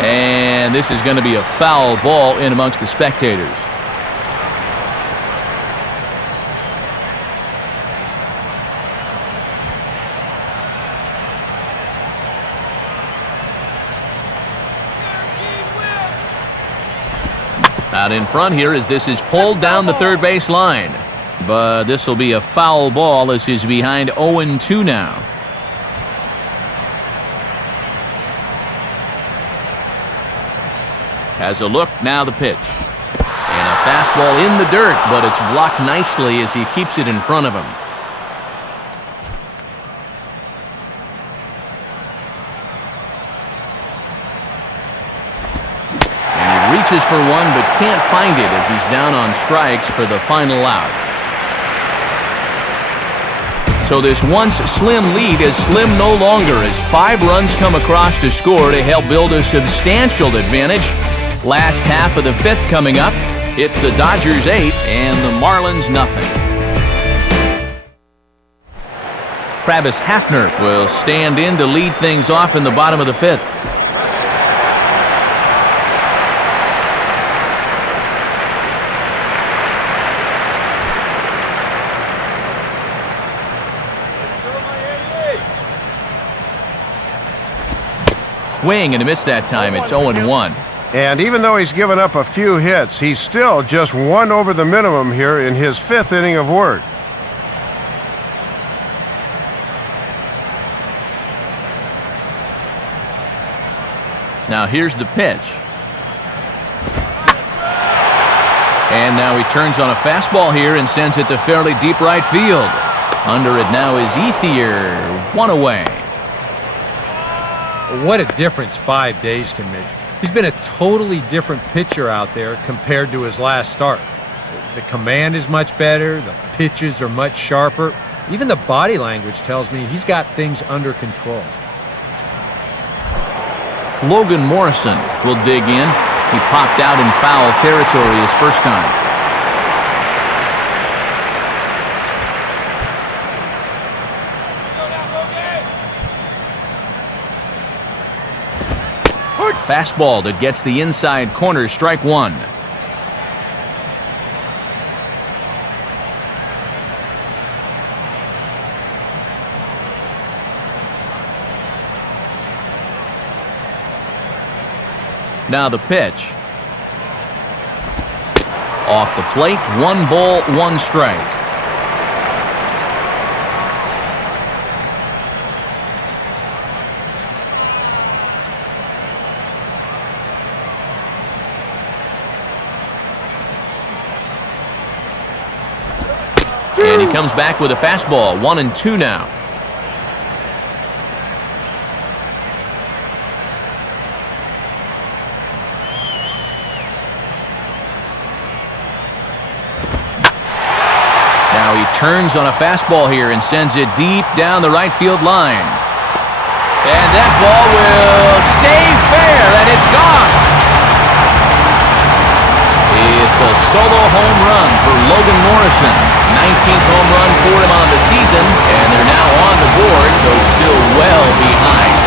And this is going to be a foul ball in amongst the spectators. Out in front here as this is pulled down the third base line. But this will be a foul ball as he's behind 0-2 now. Has a look, now the pitch. And a fastball in the dirt, but it's blocked nicely as he keeps it in front of him. And he reaches for one, but can't find it as he's down on strikes for the final out. So this once slim lead is slim no longer as 5 runs come across to score to help build a substantial advantage. Last half of the 5th coming up. It's the Dodgers 8 and the Marlins nothing. Travis Hafner will stand in to lead things off in the bottom of the 5th. Swing and a miss that time. It's 0-1. And even though he's given up a few hits, he's still just 1 over the minimum here in his 5th inning of work. Now here's the pitch. And now he turns on a fastball here and sends it to fairly deep right field. Under it now is Ethier. 1 away. What a difference 5 days can make. He's been a totally different pitcher out there compared to his last start. The command is much better. The pitches are much sharper. Even the body language tells me he's got things under control. Logan Morrison will dig in. He popped out in foul territory his first time. Fastball that gets the inside corner, strike 1. Now the pitch. Off the plate, 1 ball, 1 strike. And he comes back with a fastball, 1-2 now. Now he turns on a fastball here and sends it deep down the right field line. And that ball will stay fair, and it's gone. It's a solo home run for Logan Morrison. 19th home run for him on the season, and they're now on the board, though still well behind.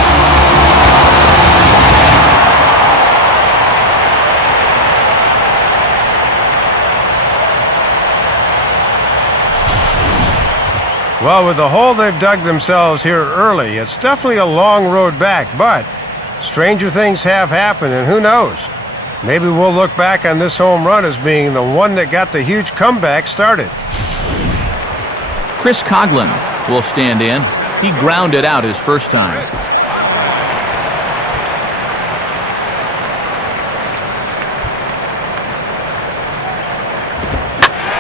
Well, with the hole they've dug themselves here early, it's definitely a long road back, but stranger things have happened, and who knows? Maybe we'll look back on this home run as being the one that got the huge comeback started. Chris Coughlin will stand in. He grounded out his first time.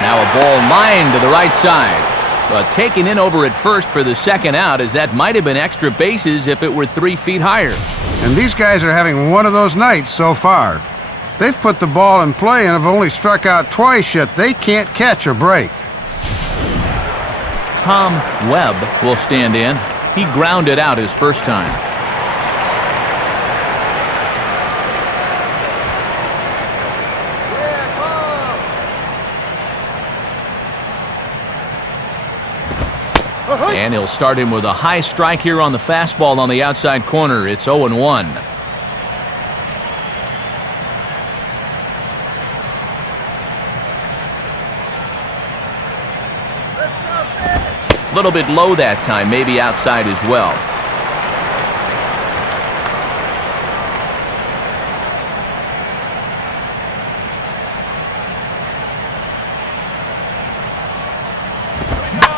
Now a ball lined to the right side. But taken in over at first for the second out, as that might have been extra bases if it were 3 feet higher. And these guys are having one of those nights so far. They've put the ball in play and have only struck out twice, yet they can't catch a break. Tom Webb will stand in. He grounded out his first time. And he'll start him with a high strike here on the fastball on the outside corner. It's 0-1. A little bit low that time, maybe outside as well.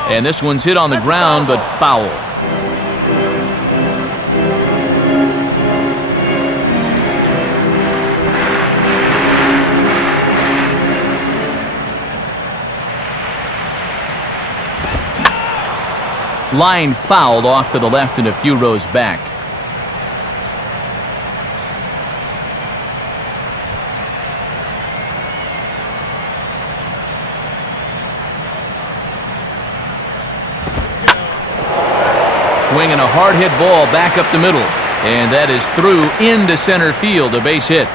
And this one's hit on the ground, but foul. Line fouled off to the left and a few rows back. Swinging a hard hit ball back up the middle. And that is through into center field, a base hit.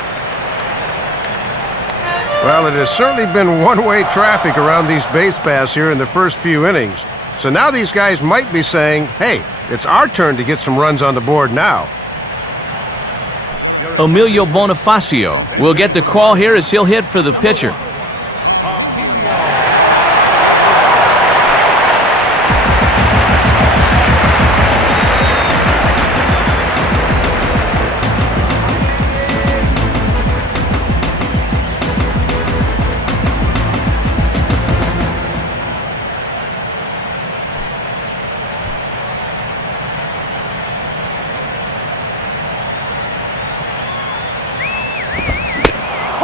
Well, it has certainly been one-way traffic around these base paths here in the first few innings. So now these guys might be saying, hey, it's our turn to get some runs on the board now. Emilio Bonifacio will get the call here as he'll hit for the pitcher.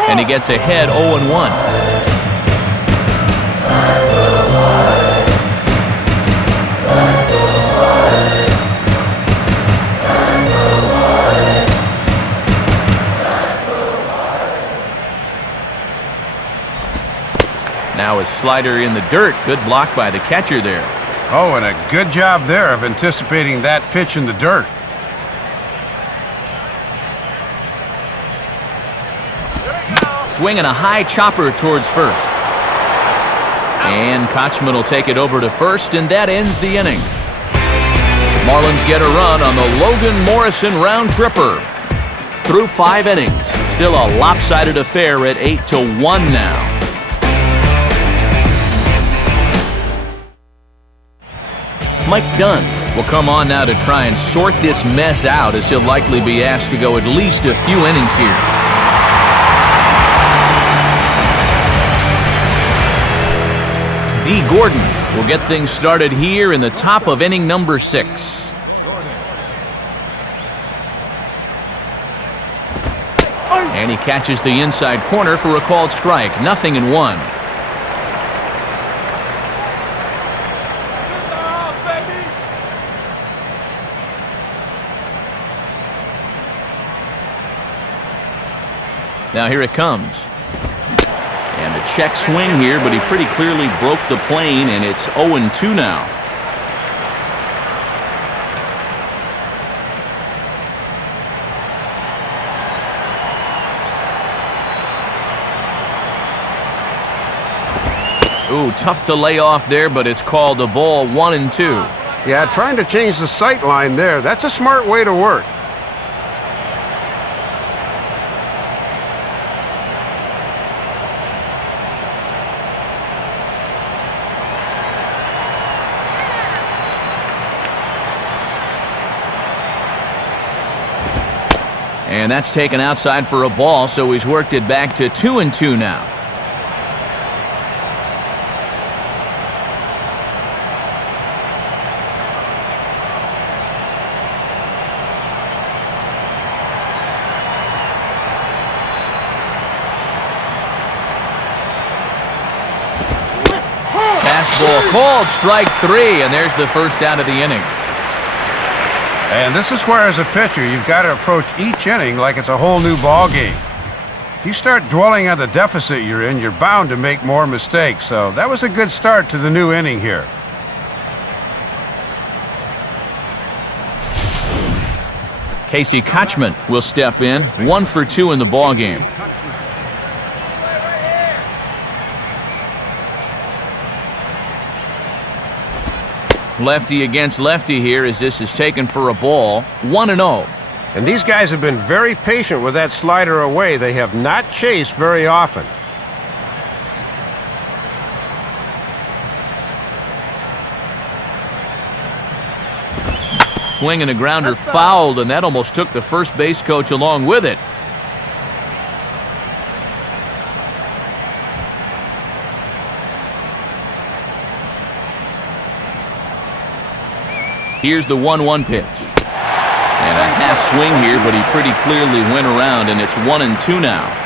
And he gets ahead 0-1. Now a slider in the dirt. Good block by the catcher there. Oh, and a good job there of anticipating that pitch in the dirt. Swinging a high chopper towards first. And Kochman will take it over to first, and that ends the inning. Marlins get a run on the Logan Morrison round tripper. Through 5 innings. Still a lopsided affair at 8-1 now. Mike Dunn will come on now to try and sort this mess out, as he'll likely be asked to go at least a few innings here. D. Gordon will get things started here in the top of inning number 6. And he catches the inside corner for a called strike. 0-1. Now here it comes. And a check swing here, but he pretty clearly broke the plane, and it's 0-2 now. Ooh, tough to lay off there, but it's called a ball. 1-2. Yeah, trying to change the sight line there. That's a smart way to work. And that's taken outside for a ball, so he's worked it back to 2-2 now. Fastball called, strike 3, and there's the first out of the inning. And this is where, as a pitcher, you've got to approach each inning like it's a whole new ball game. If you start dwelling on the deficit you're in, you're bound to make more mistakes. So that was a good start to the new inning here. Casey Kochman will step in, 1 for 2 in the ball game. Lefty against lefty here as this is taken for a ball. 1-0. And these guys have been very patient with that slider away. They have not chased very often. Swing and a grounder fouled, and that almost took the first base coach along with it. Here's the 1-1 pitch. And a half swing here, but he pretty clearly went around, and it's 1-2 now.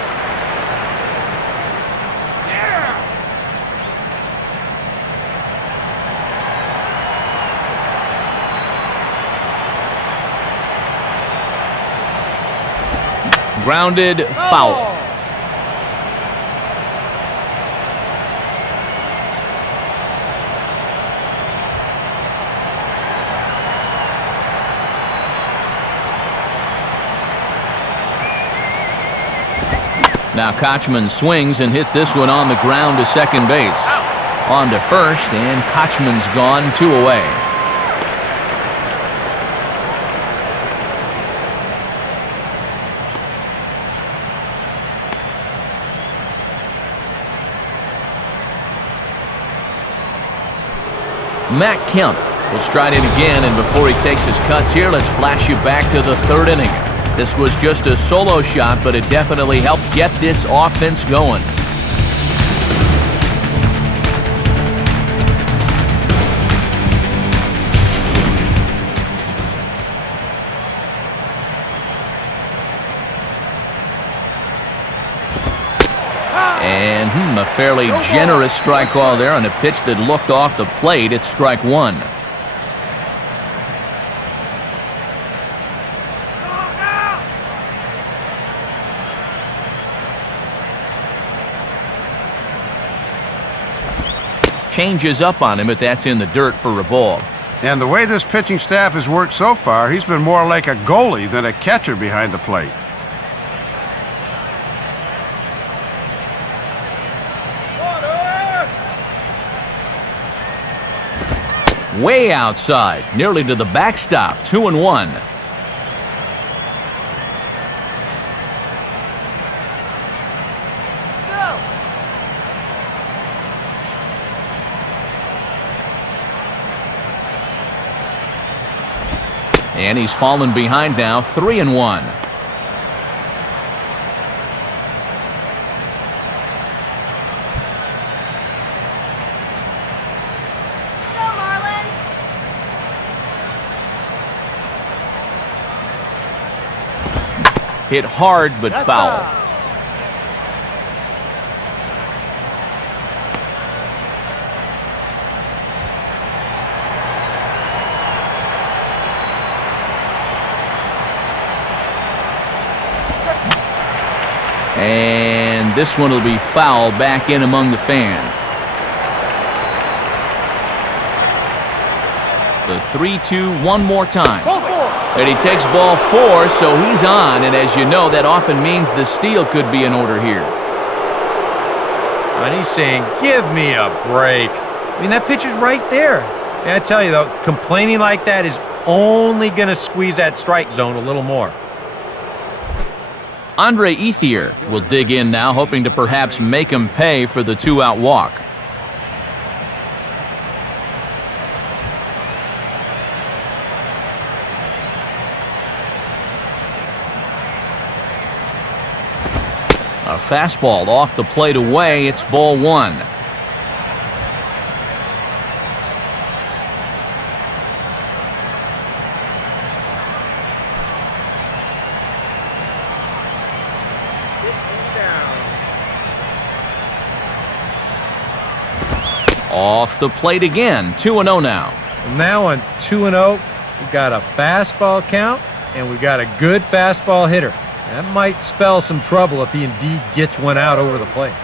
Grounded, foul. Now Kochman swings and hits this one on the ground to second base. On to first, and Kochman's gone, 2 away. Matt Kemp will stride in again, and before he takes his cuts here, let's flash you back to the 3rd inning. This was just a solo shot, but it definitely helped get this offense going. And a fairly generous strike call there on a pitch that looked off the plate. It's strike 1. Changes up on him, but that's in the dirt for a ball. And the way this pitching staff has worked so far, he's been more like a goalie than a catcher behind the plate. Way outside, nearly to the backstop. 2-1. And he's fallen behind now, 3-1. Go, Marlins! Hit hard, but foul. And this one will be foul back in among the fans. The 3-2 one more time. And he takes ball 4, so he's on. And as you know, that often means the steal could be in order here. And he's saying, give me a break. I mean, that pitch is right there. And I tell you, though, complaining like that is only going to squeeze that strike zone a little more. Andre Ethier will dig in now, hoping to perhaps make him pay for the 2-out walk. A fastball off the plate away. It's ball 1. Off the plate again. 2-0 now. And now on 2-0, we've got a fastball count, and we've got a good fastball hitter. That might spell some trouble if he indeed gets one out over the plate.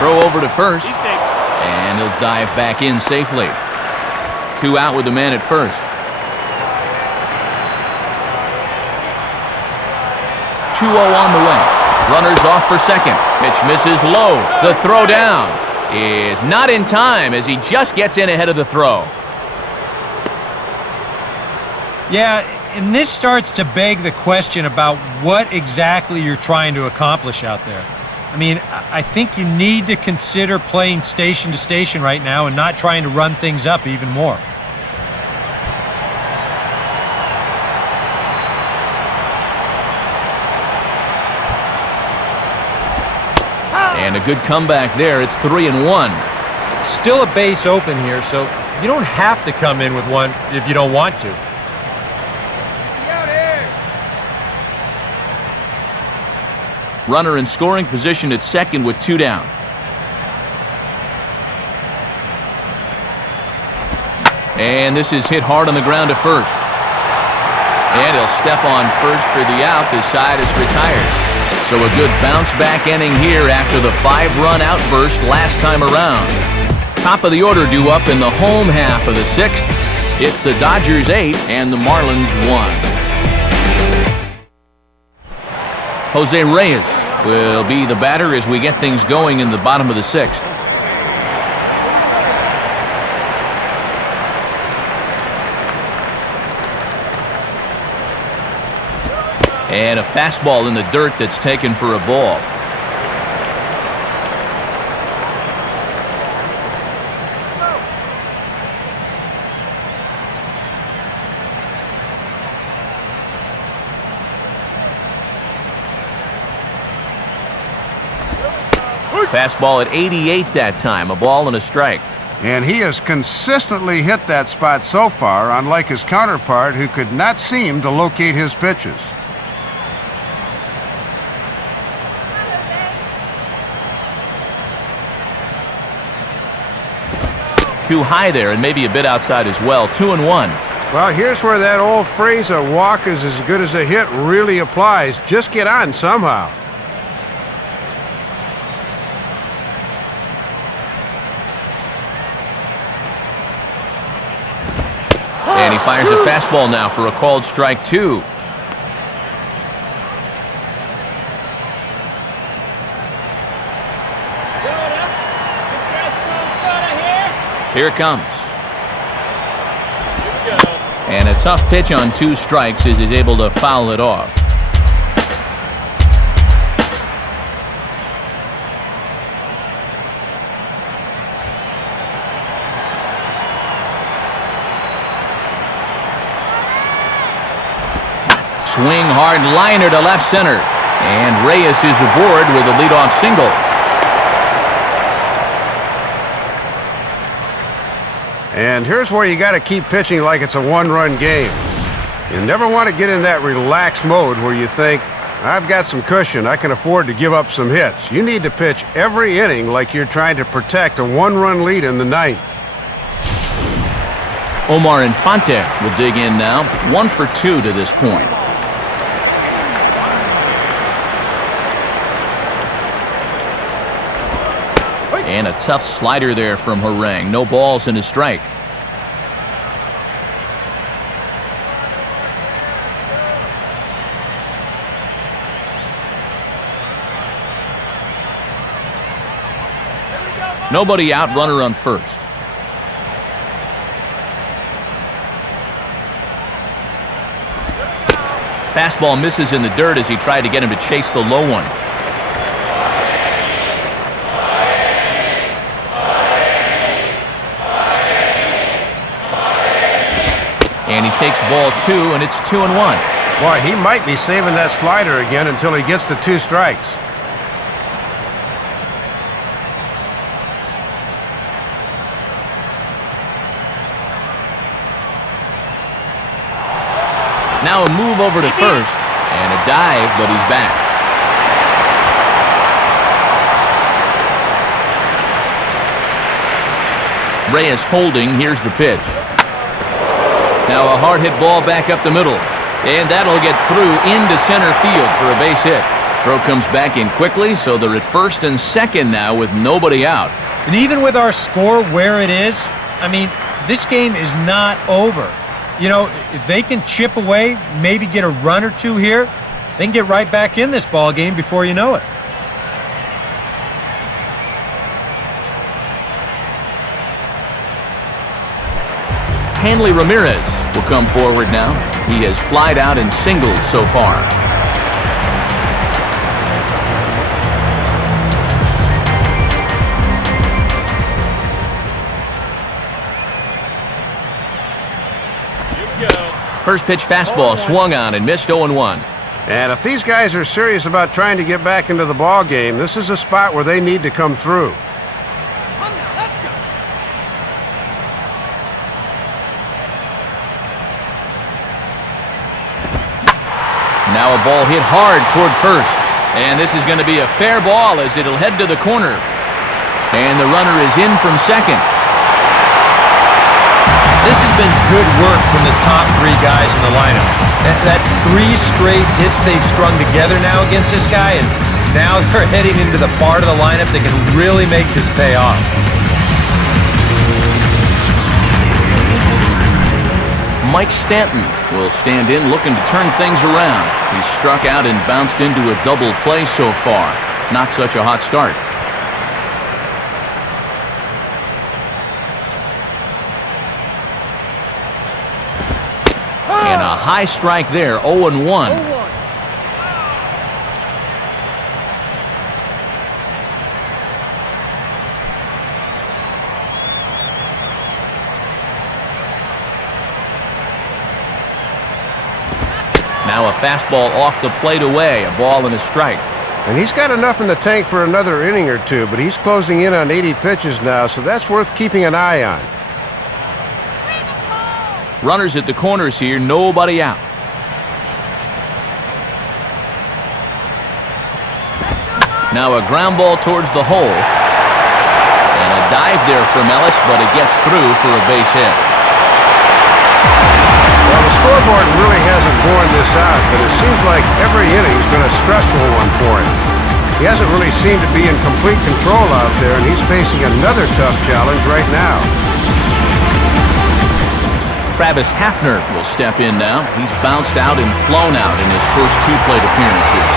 Throw over to first, and he'll dive back in safely. 2 out with the man at first. 2-0 on the way. Runners off for second. Pitch misses low. The throw down is not in time as he just gets in ahead of the throw. Yeah, and this starts to beg the question about what exactly you're trying to accomplish out there. I mean, I think you need to consider playing station to station right now and not trying to run things up even more. And a good comeback there. It's 3-1. Still a base open here, so you don't have to come in with one if you don't want to. Get out here. Runner in scoring position at second with 2 down. And this is hit hard on the ground to first. And he'll step on first for the out. This side is retired. So a good bounce-back inning here after the 5-run outburst last time around. Top of the order due up in the home half of the 6th. It's the Dodgers 8 and the Marlins 1. Jose Reyes will be the batter as we get things going in the bottom of the 6th. And a fastball in the dirt that's taken for a ball. Fastball at 88 that time, a ball and a strike. And he has consistently hit that spot so far, unlike his counterpart who could not seem to locate his pitches. Too high there and maybe a bit outside as well. 2-1. Well, here's where that old phrase, a walk is as good as a hit, really applies. Just get on somehow. And he fires a fastball now for a called strike 2. Here it comes. And a tough pitch on 2 strikes as he's able to foul it off. Swing hard liner to left center. And Reyes is aboard with a leadoff single. And here's where you got to keep pitching like it's a 1-run game. You never want to get in that relaxed mode where you think, I've got some cushion, I can afford to give up some hits. You need to pitch every inning like you're trying to protect a 1-run lead in the 9th. Omar Infante will dig in now. 1 for 2 to this point. And a tough slider there from Harang. No balls and a strike. Nobody out, runner on first. Fastball misses in the dirt as he tried to get him to chase the low one. And he takes ball 2, and it's 2-1. Boy, he might be saving that slider again until he gets to 2 strikes. Now a move over to first, and a dive, but he's back. Reyes holding, here's the pitch. Now a hard hit ball back up the middle, and that'll get through into center field for a base hit. Throw comes back in quickly, so they're at first and second now with nobody out. And even with our score where it is, I mean, this game is not over. You know, if they can chip away, maybe get a run or 2 here, They can get right back in this ball game before you know it. Hanley Ramirez will come forward now. He has flied out in singles so far. First pitch fastball swung on and missed 0-1. And if these guys are serious about trying to get back into the ball game, this is a spot where they need to come through. Now a ball hit hard toward first. And this is going to be a fair ball as it'll head to the corner. And the runner is in from second. This has been good work from the top three guys in the lineup. That's 3 straight hits they've strung together now against this guy, and now they're heading into the part of the lineup that can really make this pay off. Mike Stanton will stand in looking to turn things around. He's struck out and bounced into a double play so far. Not such a hot start. And a high strike there, 0-1. Now a fastball off the plate away, a ball and a strike. And he's got enough in the tank for another inning or two, but he's closing in on 80 pitches now, so that's worth keeping an eye on. Runners at the corners here, nobody out. Now a ground ball towards the hole. And a dive there from Ellis, but it gets through for a base hit. Well, the scoreboard really hasn't borne this out, but it seems like every inning's been a stressful one for him. He hasn't really seemed to be in complete control out there, and he's facing another tough challenge right now. Travis Hafner will step in now. He's bounced out and flown out in his first 2 plate appearances.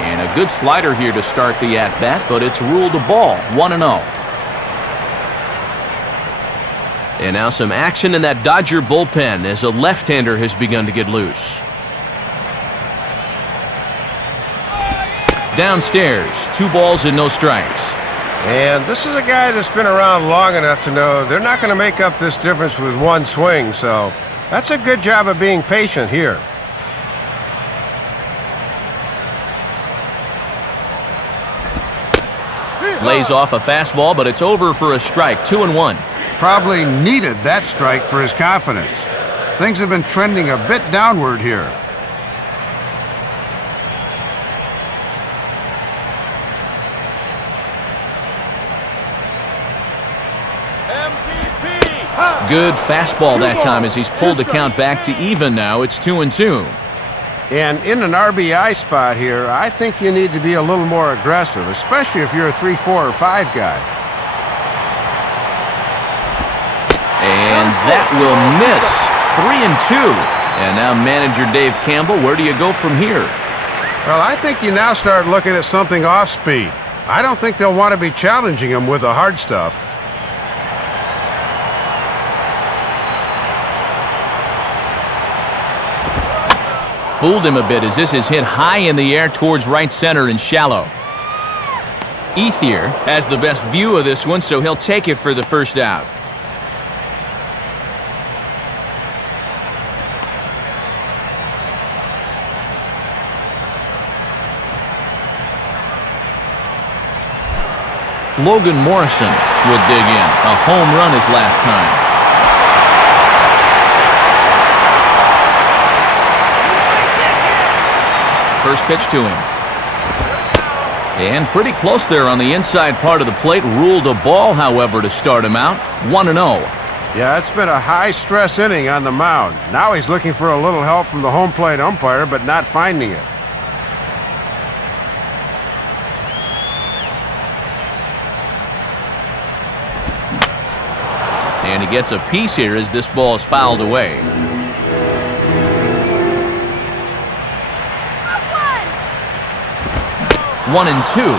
And a good slider here to start the at-bat, but it's ruled a ball, 1-0. And now some action in that Dodger bullpen as a left-hander has begun to get loose. Downstairs, 2 balls and no strikes. And this is a guy that's been around long enough to know they're not going to make up this difference with one swing, so that's a good job of being patient here. Lays off a fastball, but it's over for a strike, 2-1. Probably needed that strike for his confidence. Things have been trending a bit downward here. Good fastball that time as he's pulled the count back to even now. It's 2-2. And in an RBI spot here, I think you need to be a little more aggressive, especially if you're a 3, 4, or 5 guy. And that will miss. 3-2. And now manager Dave Campbell, where do you go from here? Well, I think you now start looking at something off speed. I don't think they'll want to be challenging him with the hard stuff. Fooled him a bit as this is hit high in the air towards right center and shallow. Ethier has the best view of this one, so he'll take it for the first out. Logan Morrison will dig in. A home run his last time. First pitch to him. And pretty close there on the inside part of the plate. Ruled a ball, however, to start him out. 1-0. Yeah, it's been a high-stress inning on the mound. Now he's looking for a little help from the home plate umpire, but not finding it. And he gets a piece here as this ball is fouled away. Up 1-2.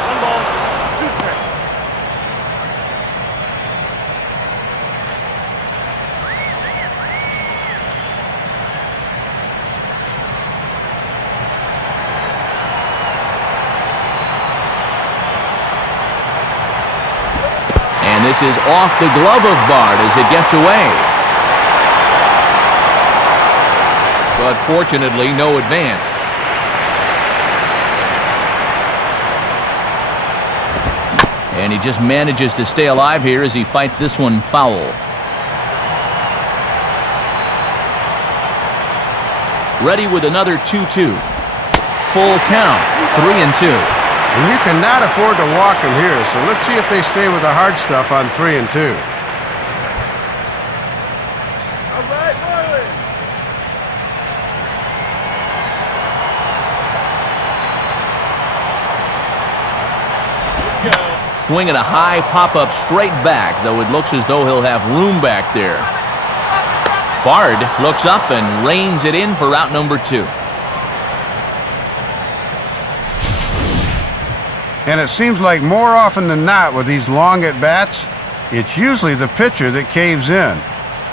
And this is off the glove of Bard as it gets away. But fortunately, no advance. And he just manages to stay alive here as he fights this one foul. Ready with another 2-2. Full count, 3-2. And you cannot afford to walk him here, so let's see if they stay with the hard stuff on 3-2. All right, Marlins. Swinging a high pop-up straight back, though it looks as though he'll have room back there. Bard looks up and reins it in for out number 2. And it seems like more often than not with these long at-bats, it's usually the pitcher that caves in.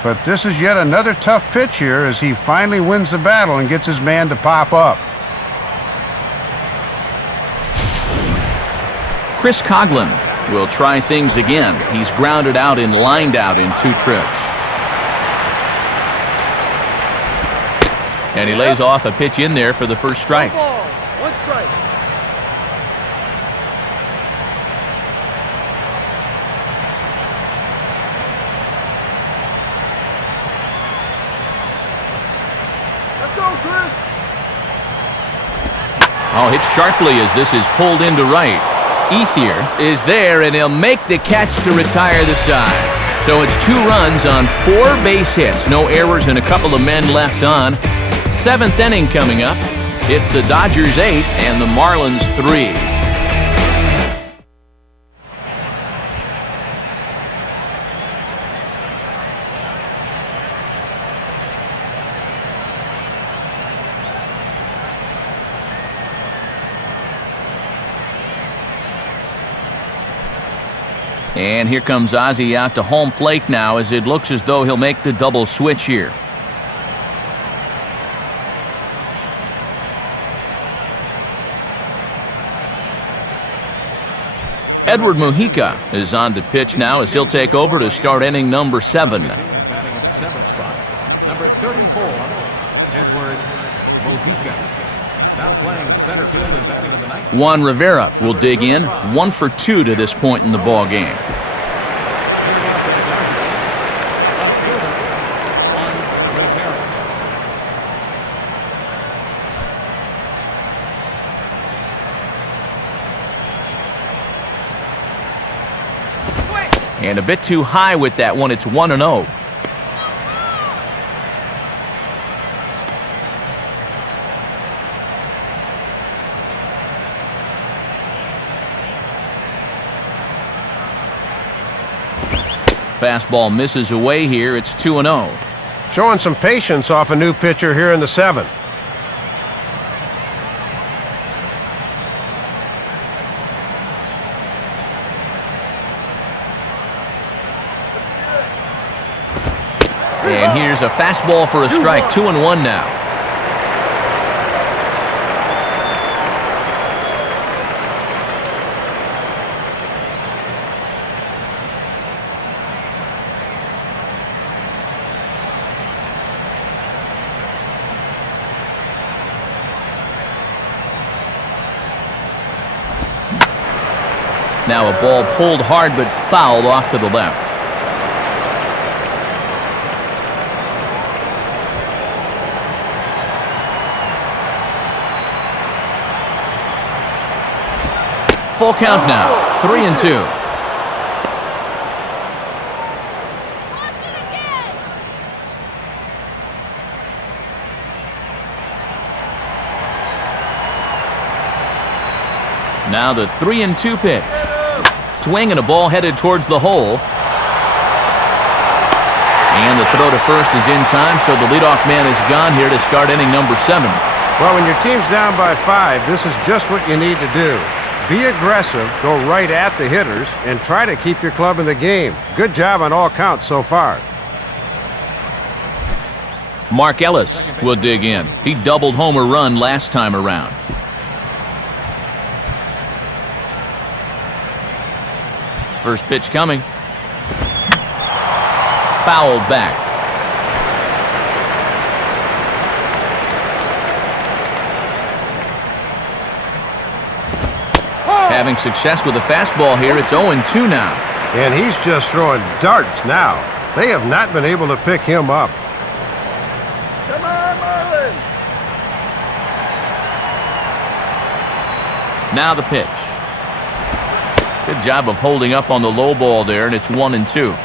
But this is yet another tough pitch here as he finally wins the battle and gets his man to pop up. Chris Coughlin will try things again. He's grounded out and lined out in 2 trips. And he lays off a pitch in there for the first strike. Ball, 1 strike. Let's go, Chris. Oh, hit sharply as this is pulled into right. Ethier is there, and he'll make the catch to retire the side. So it's 2 runs on 4 base hits. No errors and a couple of men left on. 7th inning coming up. It's the Dodgers 8 and the Marlins 3. And here comes Ozzie out to home plate now as it looks as though he'll make the double switch here. Edward Mujica is on to pitch now as he'll take over to start inning number 7. Number 34, Edward Mujica. Now playing center field and batting in the ninth. Juan Rivera will dig in, 1 for 2 to this point in the ball game. And a bit too high with that one. It's 1-0. Fastball misses away here. It's 2-0. Showing some patience off a new pitcher here in the 7th. And here's a fastball for a strike. 2-1 now. Now a ball pulled hard but fouled off to the left. Full count now, 3-2. Now the 3-2 pitch. Swing and a ball headed towards the hole. And the throw to first is in time, so the leadoff man is gone here to start inning number 7. Well, when your team's down by 5, this is just what you need to do. Be aggressive, go right at the hitters, and try to keep your club in the game. Good job on all counts so far. Mark Ellis will dig in. He doubled homer run last time around. First pitch coming. Fouled back. Having success with the fastball here, it's 0-2 now. And he's just throwing darts now. They have not been able to pick him up. Come on, Marlins! Now the pitch. Good job of holding up on the low ball there, and it's 1-2.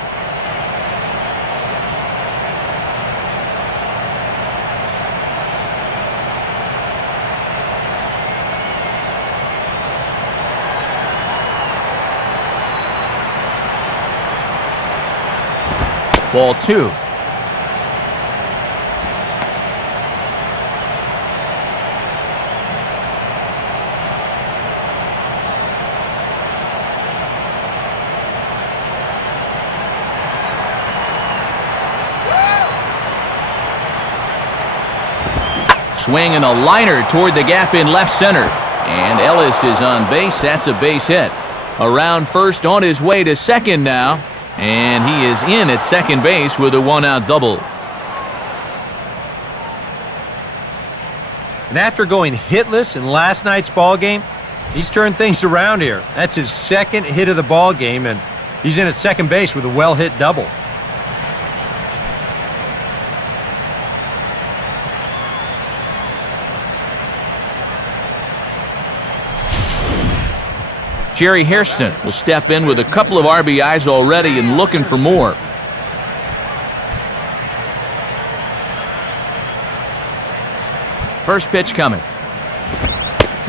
Ball 2. Swing and a liner toward the gap in left center. And Ellis is on base. That's a base hit. Around first, on his way to second now. And he is in at second base with a one-out double. And after going hitless in last night's ball game, he's turned things around here. That's his second hit of the ball game, and he's in at second base with a well-hit double. Jerry Hairston will step in with a couple of RBIs already and looking for more. First pitch coming.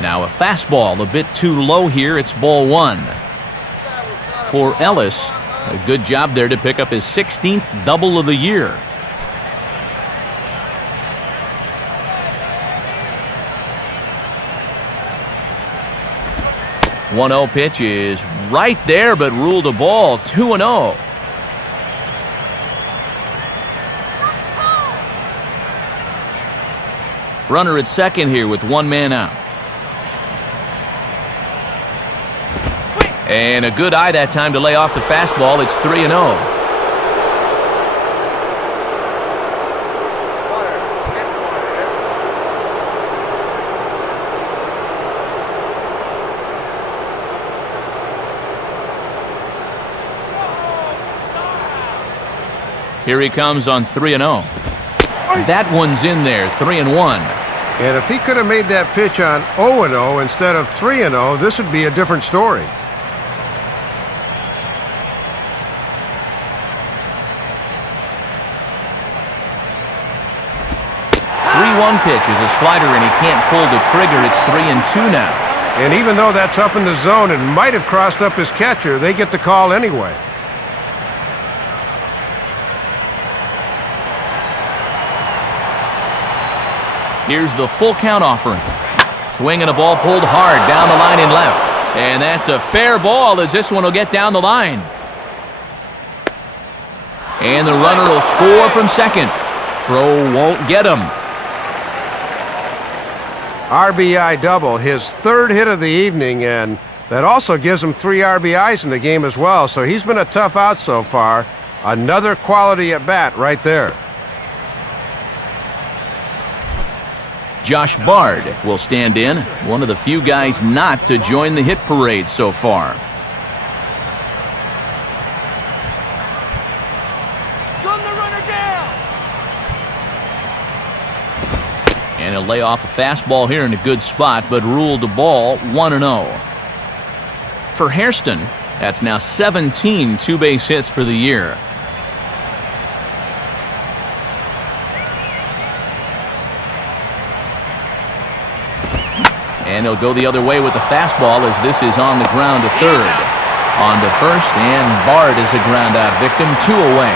Now a fastball a bit too low here. It's ball 1. For Ellis, a good job there to pick up his 16th double of the year. The 1-0 pitch is right there, but ruled a ball. 2-0. Runner at second here with one man out. And a good eye that time to lay off the fastball. It's 3-0. Here he comes on 3-0. That one's in there, 3-1. And if he could have made that pitch on 0-0 instead of 3-0, this would be a different story. Pitch is a slider, and he can't pull the trigger. It's 3-2 now. And even though that's up in the zone and might have crossed up his catcher, they get the call anyway. Here's the full count offering. Swing and a ball pulled hard down the line in left. And that's a fair ball as this one will get down the line. And the runner will score from second. Throw won't get him. RBI double, his third hit of the evening, and that also gives him 3 RBIs in the game as well, so he's been a tough out so far. Another quality at bat right there. Josh Bard will stand in, one of the few guys not to join the hit parade so far. And he'll lay off a fastball here in a good spot, but ruled the ball 1-0. For Hairston, that's now 17 two-base hits for the year. And he'll go the other way with the fastball as this is on the ground to third. On to first, and Bard is a ground out victim, 2 away.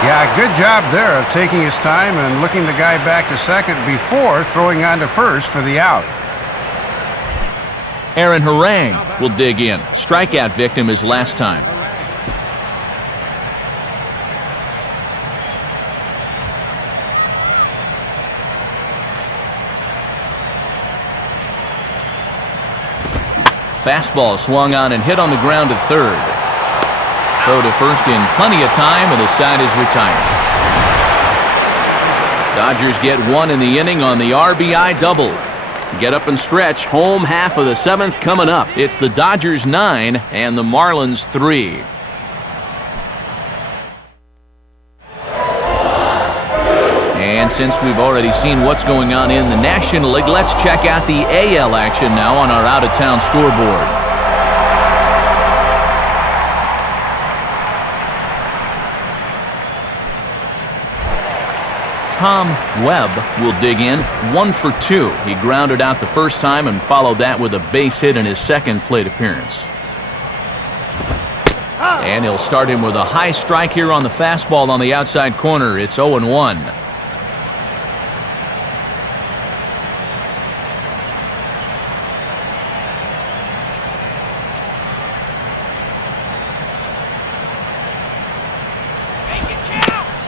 Yeah, good job there of taking his time and looking the guy back to second before throwing on to first for the out. Aaron Harang will dig in. Strikeout victim his last time. Fastball swung on and hit on the ground to third. Throw to first in plenty of time, and the side is retired. Dodgers get one in the inning on the RBI double. Get up and stretch. Home half of the seventh coming up. It's the Dodgers 9 and the Marlins 3. And since we've already seen what's going on in the National League, let's check out the AL action now on our out-of-town scoreboard. Tom Webb will dig in, 1 for 2. He grounded out the first time and followed that with a base hit in his second plate appearance. And he'll start him with a high strike here on the fastball on the outside corner. It's 0-1.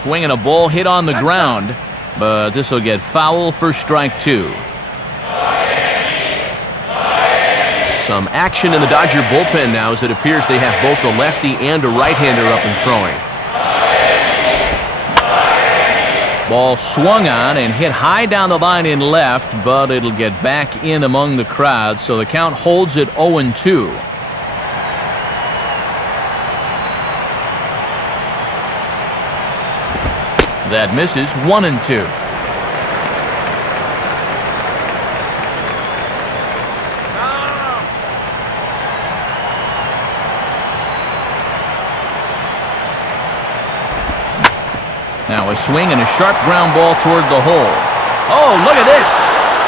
Swinging a ball hit on the ground, but this will get foul for strike 2. Some action in the Dodger bullpen now as it appears they have both the lefty and a right-hander up and throwing. Ball swung on and hit high down the line in left, but it'll get back in among the crowd, so the count holds at 0-2. That misses, 1-2. Now a swing and a sharp ground ball toward the hole. Oh, look at this.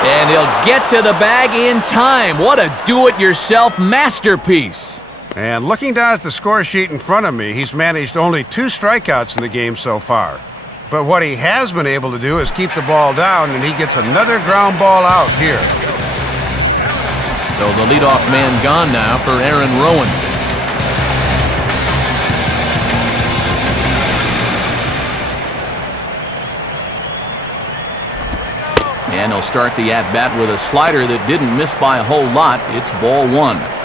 And he'll get to the bag in time. What a do-it-yourself masterpiece. And looking down at the score sheet in front of me, he's managed only 2 strikeouts in the game so far. But what he has been able to do is keep the ball down, and he gets another ground ball out here. So the leadoff man gone now for Aaron Rowan. And he'll start the at-bat with a slider that didn't miss by a whole lot. It's ball 1.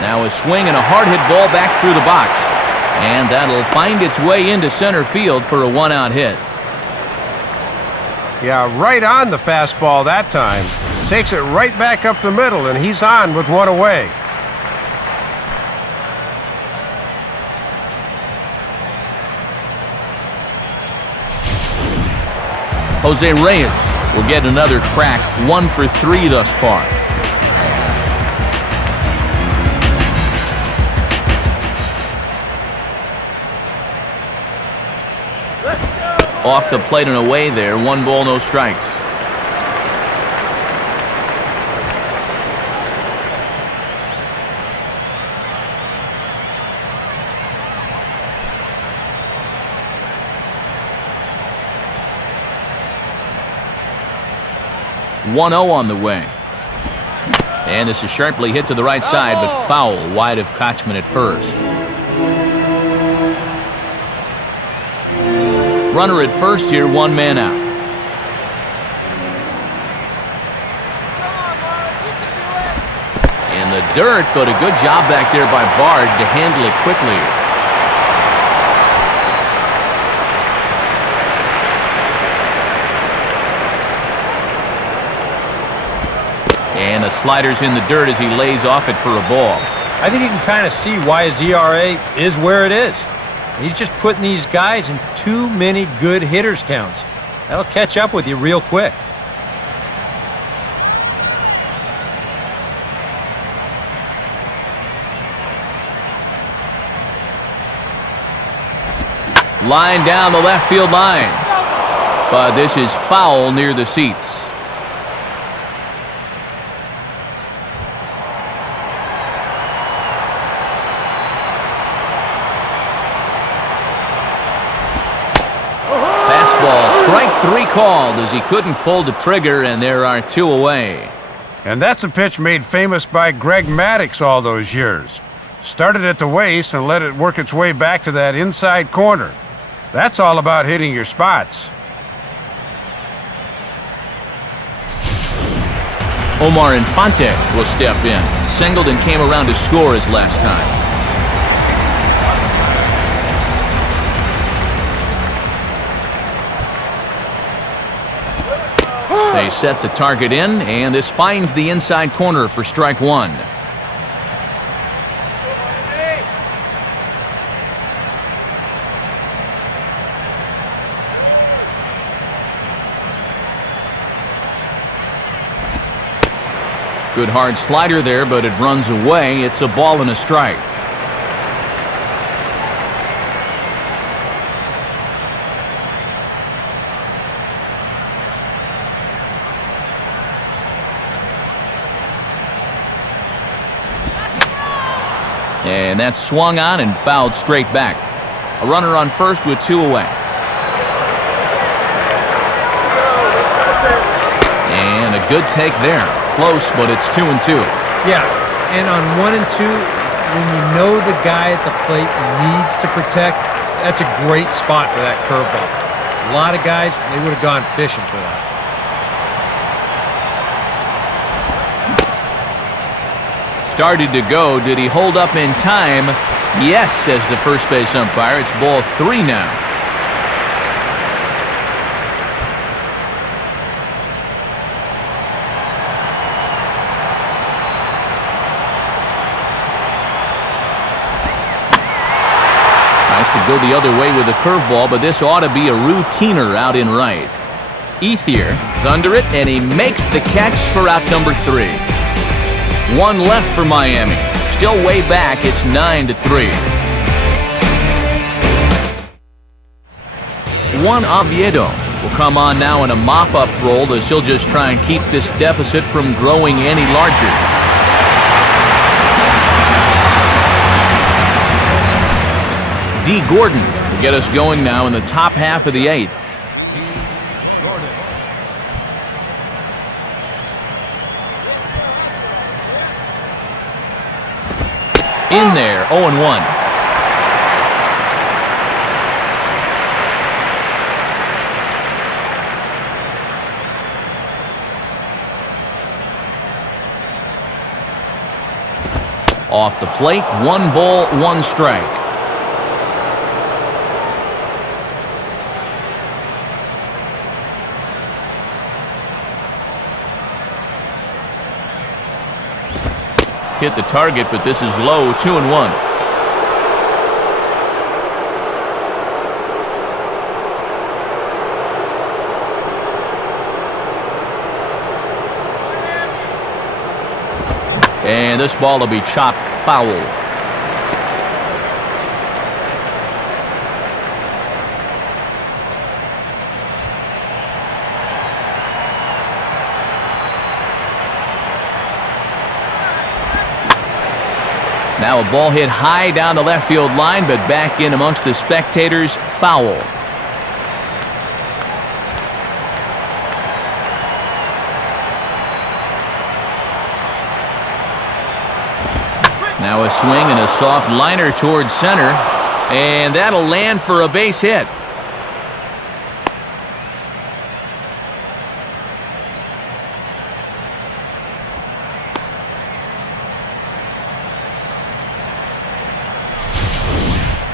Now a swing and a hard hit ball back through the box. And that'll find its way into center field for a 1-out hit. Yeah, right on the fastball that time. Takes it right back up the middle, and he's on with 1 away. Jose Reyes will get another crack, 1 for 3 thus far. Off the plate and away there, 1 ball, no strikes. .1-0 on the way. And this is sharply hit to the right side, but foul wide of Kochman at first. Runner at first here, 1 man out. In the dirt, but a good job back there by Bard to handle it quickly. And the slider's in the dirt as he lays off it for a ball. I think you can kind of see why his ERA is where it is. He's just putting these guys in too many good hitters counts. That'll catch up with you real quick. Line down the left field line. but this is foul near the seats. Strike 3 called as he couldn't pull the trigger, and there are 2 away. And that's a pitch made famous by Greg Maddux all those years. Started at the waist and let it work its way back to that inside corner. That's all about hitting your spots. Omar Infante will step in. Singled and came around to score his last time. They set the target in, and this finds the inside corner for strike 1. Good hard slider there, but it runs away. It's a ball and a strike. And that's swung on and fouled straight back. A runner on first with 2 away. And a good take there. Close, but it's 2-2. Yeah, and on 1 and 2, when you know the guy at the plate needs to protect, that's a great spot for that curveball. A lot of guys, they would have gone fishing for that. Started to go. Did he hold up in time? Yes, says the first base umpire. It's ball 3 now. Tries to go the other way with a curveball, but this ought to be a routiner out in right. Ethier is under it, and he makes the catch for out number 3. 1 left for Miami. Still way back. It's 9-3. Juan Oviedo will come on now in a mop-up role as he'll just try and keep this deficit from growing any larger. D. Gordon will get us going now in the top half of the 8th. In there, 0-1. Off the plate, 1 ball, 1 strike. Hit the target, but this is low, 2-1. And this ball will be chopped foul. Now a ball hit high down the left field line, but back in amongst the spectators, foul. Now a swing and a soft liner towards center, and that'll land for a base hit.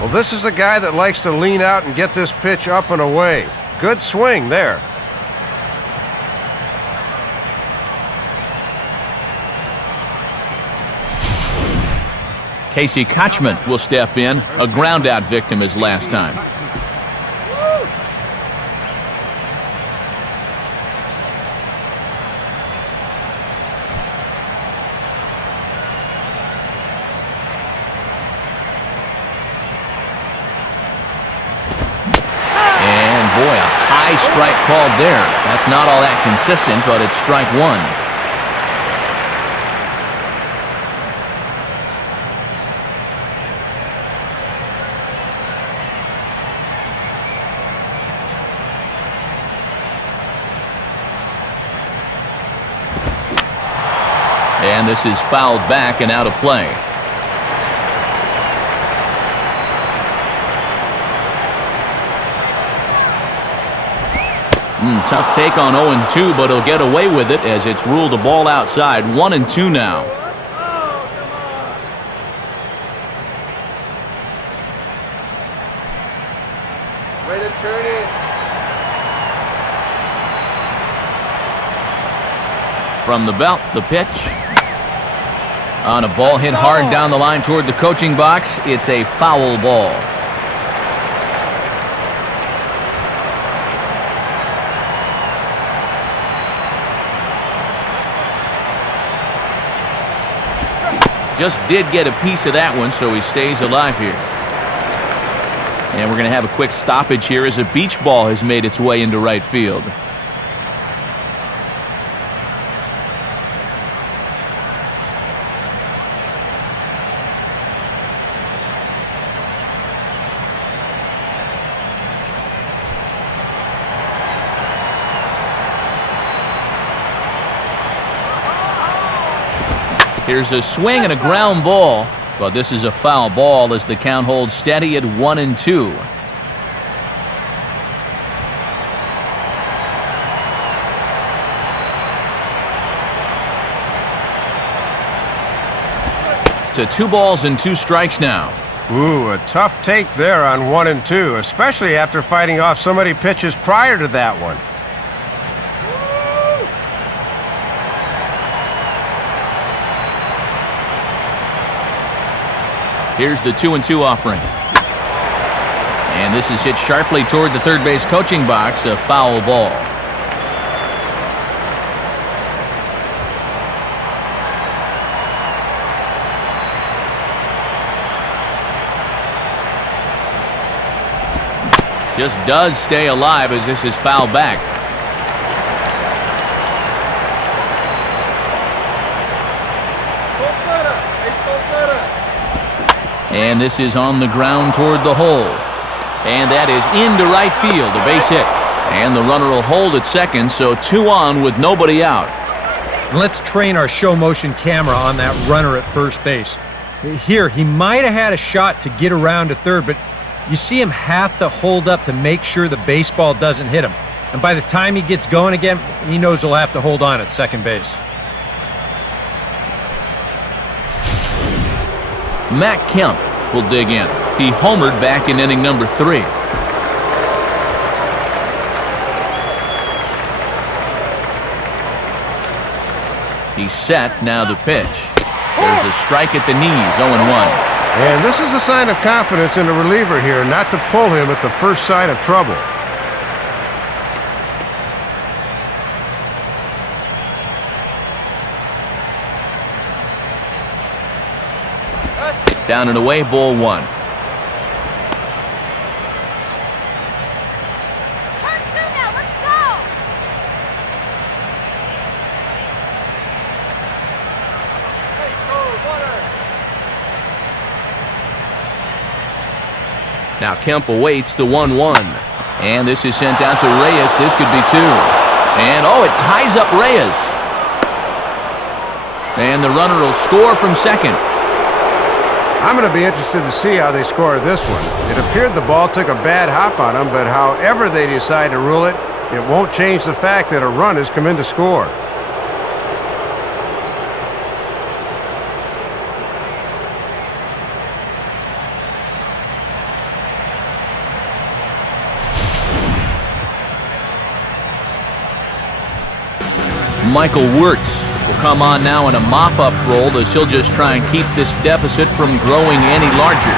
Well, this is a guy that likes to lean out and get this pitch up and away. Good swing there. Casey Kochman will step in, a ground-out victim his last time. high strike called there. That's not all that consistent, but it's strike one. And this is fouled back and out of play. Tough take on 0-2, but he'll get away with it as it's ruled a ball outside. 1-2 now. Way to turn it. From the belt, the pitch. On a ball hit hard down the line toward the coaching box. It's a foul ball. Just did get a piece of that one, so he stays alive here. And we're going to have a quick stoppage here as a beach ball has made its way into right field. Here's a swing and a ground ball, but this is a foul ball as the count holds steady at 1-2. To 2 balls and 2 strikes now. Ooh, a tough take there on 1-2, especially after fighting off so many pitches prior to that one. Here's the 2-2 offering. And this is hit sharply toward the third base coaching box, a foul ball. Just does stay alive as this is fouled back. And this is on the ground toward the hole. And that is into right field, a base hit. And the runner will hold at second, so 2 on with nobody out. Let's train our show motion camera on that runner at first base. Here, he might have had a shot to get around to third, but you see him have to hold up to make sure the baseball doesn't hit him. And by the time he gets going again, he knows he'll have to hold on at second base. Matt Kemp will dig in. He homered back in inning number 3. He's set, now the pitch. There's a strike at the knees, 0-1. And this is a sign of confidence in the reliever here, not to pull him at the first sign of trouble. Down and away, ball 1. Turn 2 now, let's go! Hey, go, water. Now Kemp awaits the 1-1. And this is sent out to Reyes. This could be 2. And, oh, it ties up Reyes. And the runner will score from second. I'm going to be interested to see how they score this one. It appeared the ball took a bad hop on them, but however they decide to rule it, it won't change the fact that a run has come in to score. Michael Wirtz will come on now in a mop-up role as he'll just try and keep this deficit from growing any larger.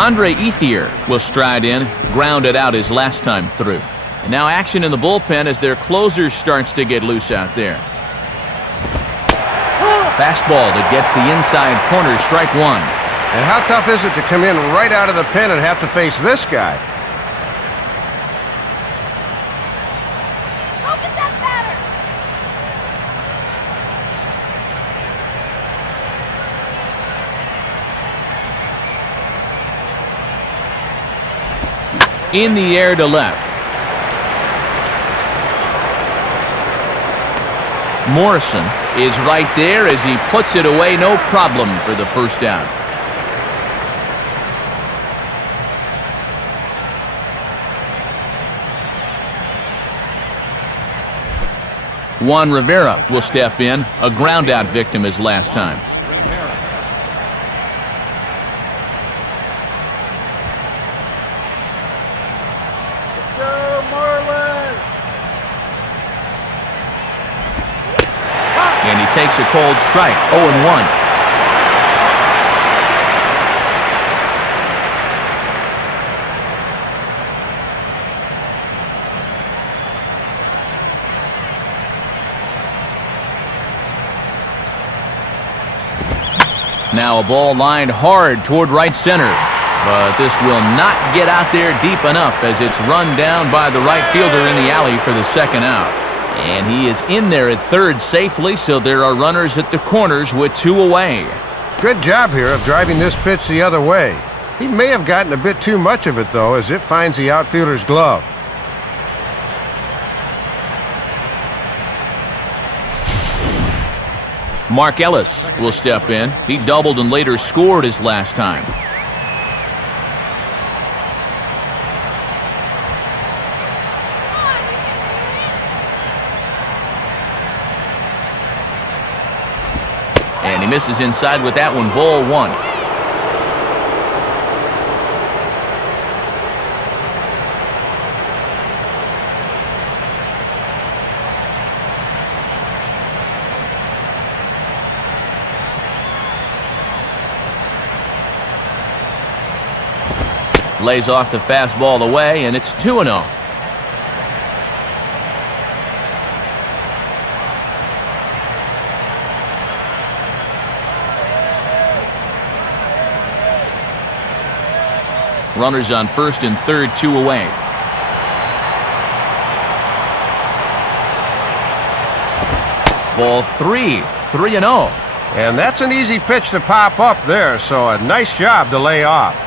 Andre Ethier will stride in, grounded out his last time through. And now action in the bullpen as their closer starts to get loose out there. Fastball that gets the inside corner, strike 1. And how tough is it to come in right out of the pen and have to face this guy? Go get that batter! In the air to left. Morrison is right there as he puts it away, no problem for the first out. Juan Rivera will step in, a groundout victim as last time. Let's go, Marlins! And he takes a cold strike, 0-1. Now a ball lined hard toward right center, but this will not get out there deep enough as it's run down by the right fielder in the alley for the second out. And he is in there at third safely, so there are runners at the corners with 2 away. Good job here of driving this pitch the other way. He may have gotten a bit too much of it, though, as it finds the outfielder's glove. Mark Ellis will step in. He doubled and later scored his last time. And he misses inside with that one, ball 1. Lays off the fastball away, and it's 2-0. Runners on first and third, 2 away. Ball 3, 3-0. And that's an easy pitch to pop up there, so a nice job to lay off.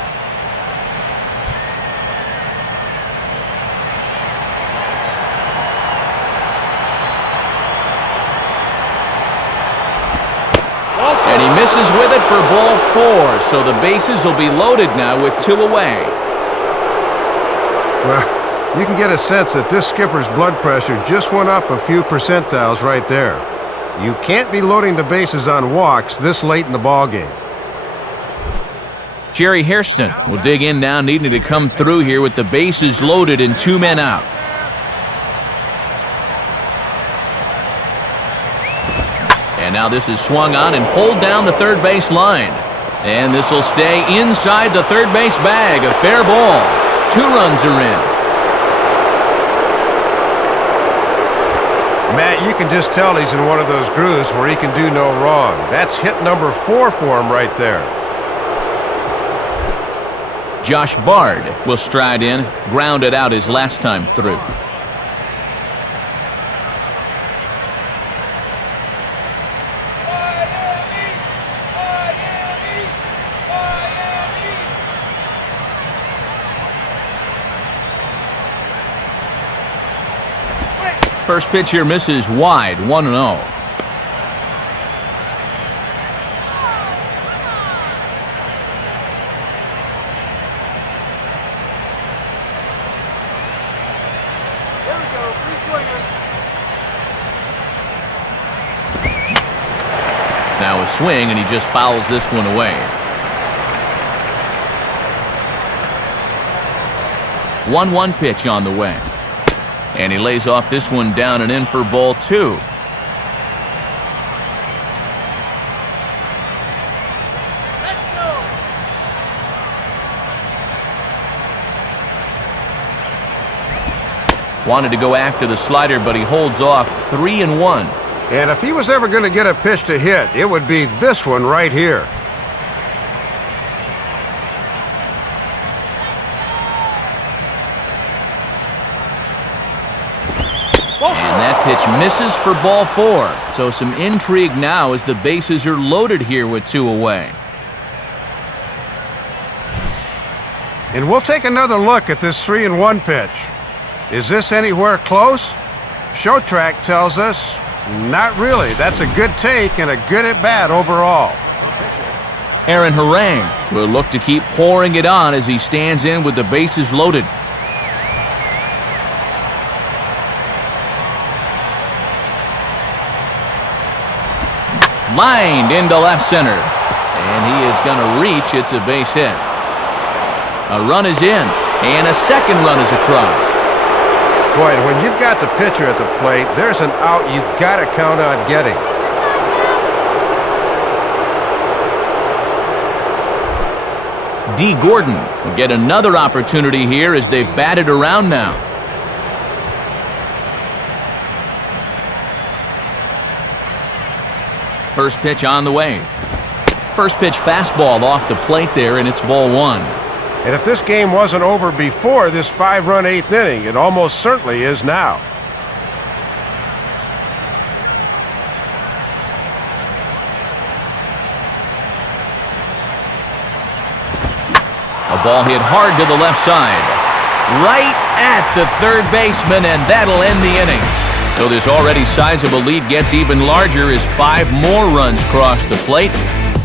And he misses with it for ball 4, so the bases will be loaded now with 2 away. Well, you can get a sense that this skipper's blood pressure just went up a few percentiles right there. You can't be loading the bases on walks this late in the ballgame. Jerry Hairston will dig in now, needing to come through here with the bases loaded and 2 men out. And now this is swung on and pulled down the third base line. And this will stay inside the third base bag. A fair ball. 2 runs are in. Matt, you can just tell he's in one of those grooves where he can do no wrong. That's hit number 4 for him right there. Josh Bard will stride in, grounded out his last time through. First pitch here misses wide, 1-0. There we go, free swinger. Now a swing, and he just fouls this one away. 1-1 pitch on the way. And he lays off this one down and in for ball 2. Let's go. Wanted to go after the slider, but he holds off, 3-1. And if he was ever going to get a pitch to hit, it would be this one right here. And that pitch misses for ball 4. So some intrigue now as the bases are loaded here with 2 away. And we'll take another look at this 3-1 pitch. Is this anywhere close? Show Track tells us not really. That's a good take and a good at-bat overall. Aaron Harang will look to keep pouring it on as he stands in with the bases loaded. Lined into left center. And he is going to reach. It's a base hit. A run is in, and a second run is across. Boy, and when you've got the pitcher at the plate, there's an out you've got to count on getting. D. Gordon will get another opportunity here as they've batted around now. First pitch on the way. First pitch fastball off the plate there, and it's ball 1. And if this game wasn't over before this 5-run 8th inning, it almost certainly is now. A ball hit hard to the left side. Right at the third baseman, and that'll end the inning. So this already sizable lead gets even larger as 5 more runs cross the plate.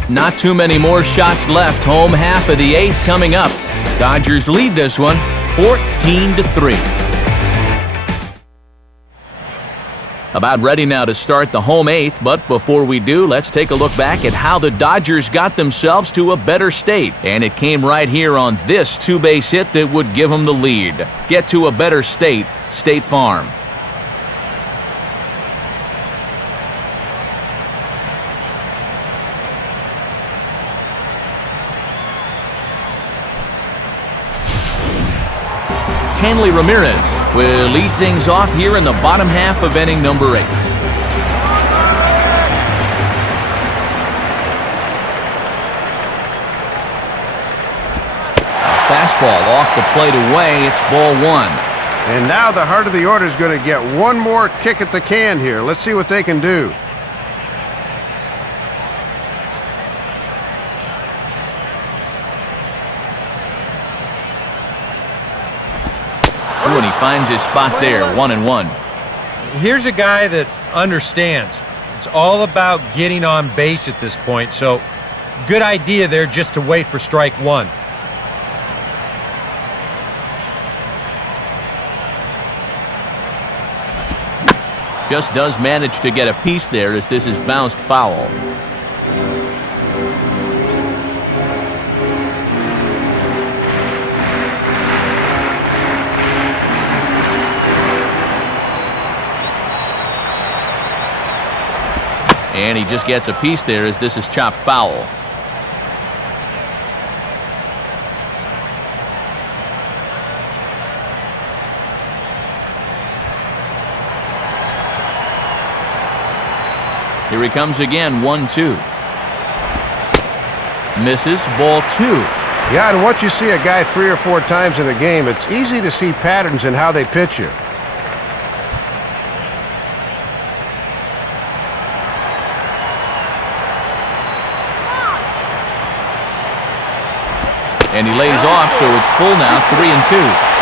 Not too many more shots left. Home half of the 8th coming up. Dodgers lead this one 14-3. About ready now to start the home 8th, but before we do, let's take a look back at how the Dodgers got themselves to a better state. And it came right here on this 2-base hit that would give them the lead. Get to a better state, State Farm. Hanley Ramirez will lead things off here in the bottom half of inning number 8. A fastball off the plate away. It's ball 1. And now the heart of the order is going to get one more kick at the can here. Let's see what they can do. And he finds his spot there, 1-1. Here's a guy that understands. It's all about getting on base at this point, so good idea there just to wait for strike 1. Just does manage to get a piece there as this is bounced foul. And he just gets a piece there as this is chopped foul. Here he comes again, 1-2. Misses, ball 2. Yeah, and once you see a guy 3 or 4 times in a game, it's easy to see patterns in how they pitch you. And he lays off, so it's full now, 3-2.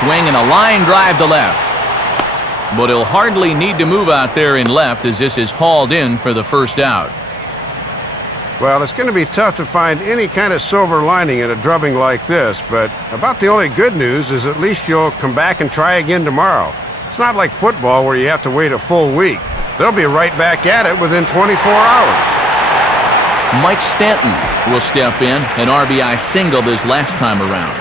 Swing and a line drive to left. But he'll hardly need to move out there in left as this is hauled in for the first out. Well, it's going to be tough to find any kind of silver lining in a drubbing like this, but about the only good news is at least you'll come back and try again tomorrow. It's not like football where you have to wait a full week. They'll be right back at it within 24 hours. Mike Stanton will step in, an RBI single this last time around.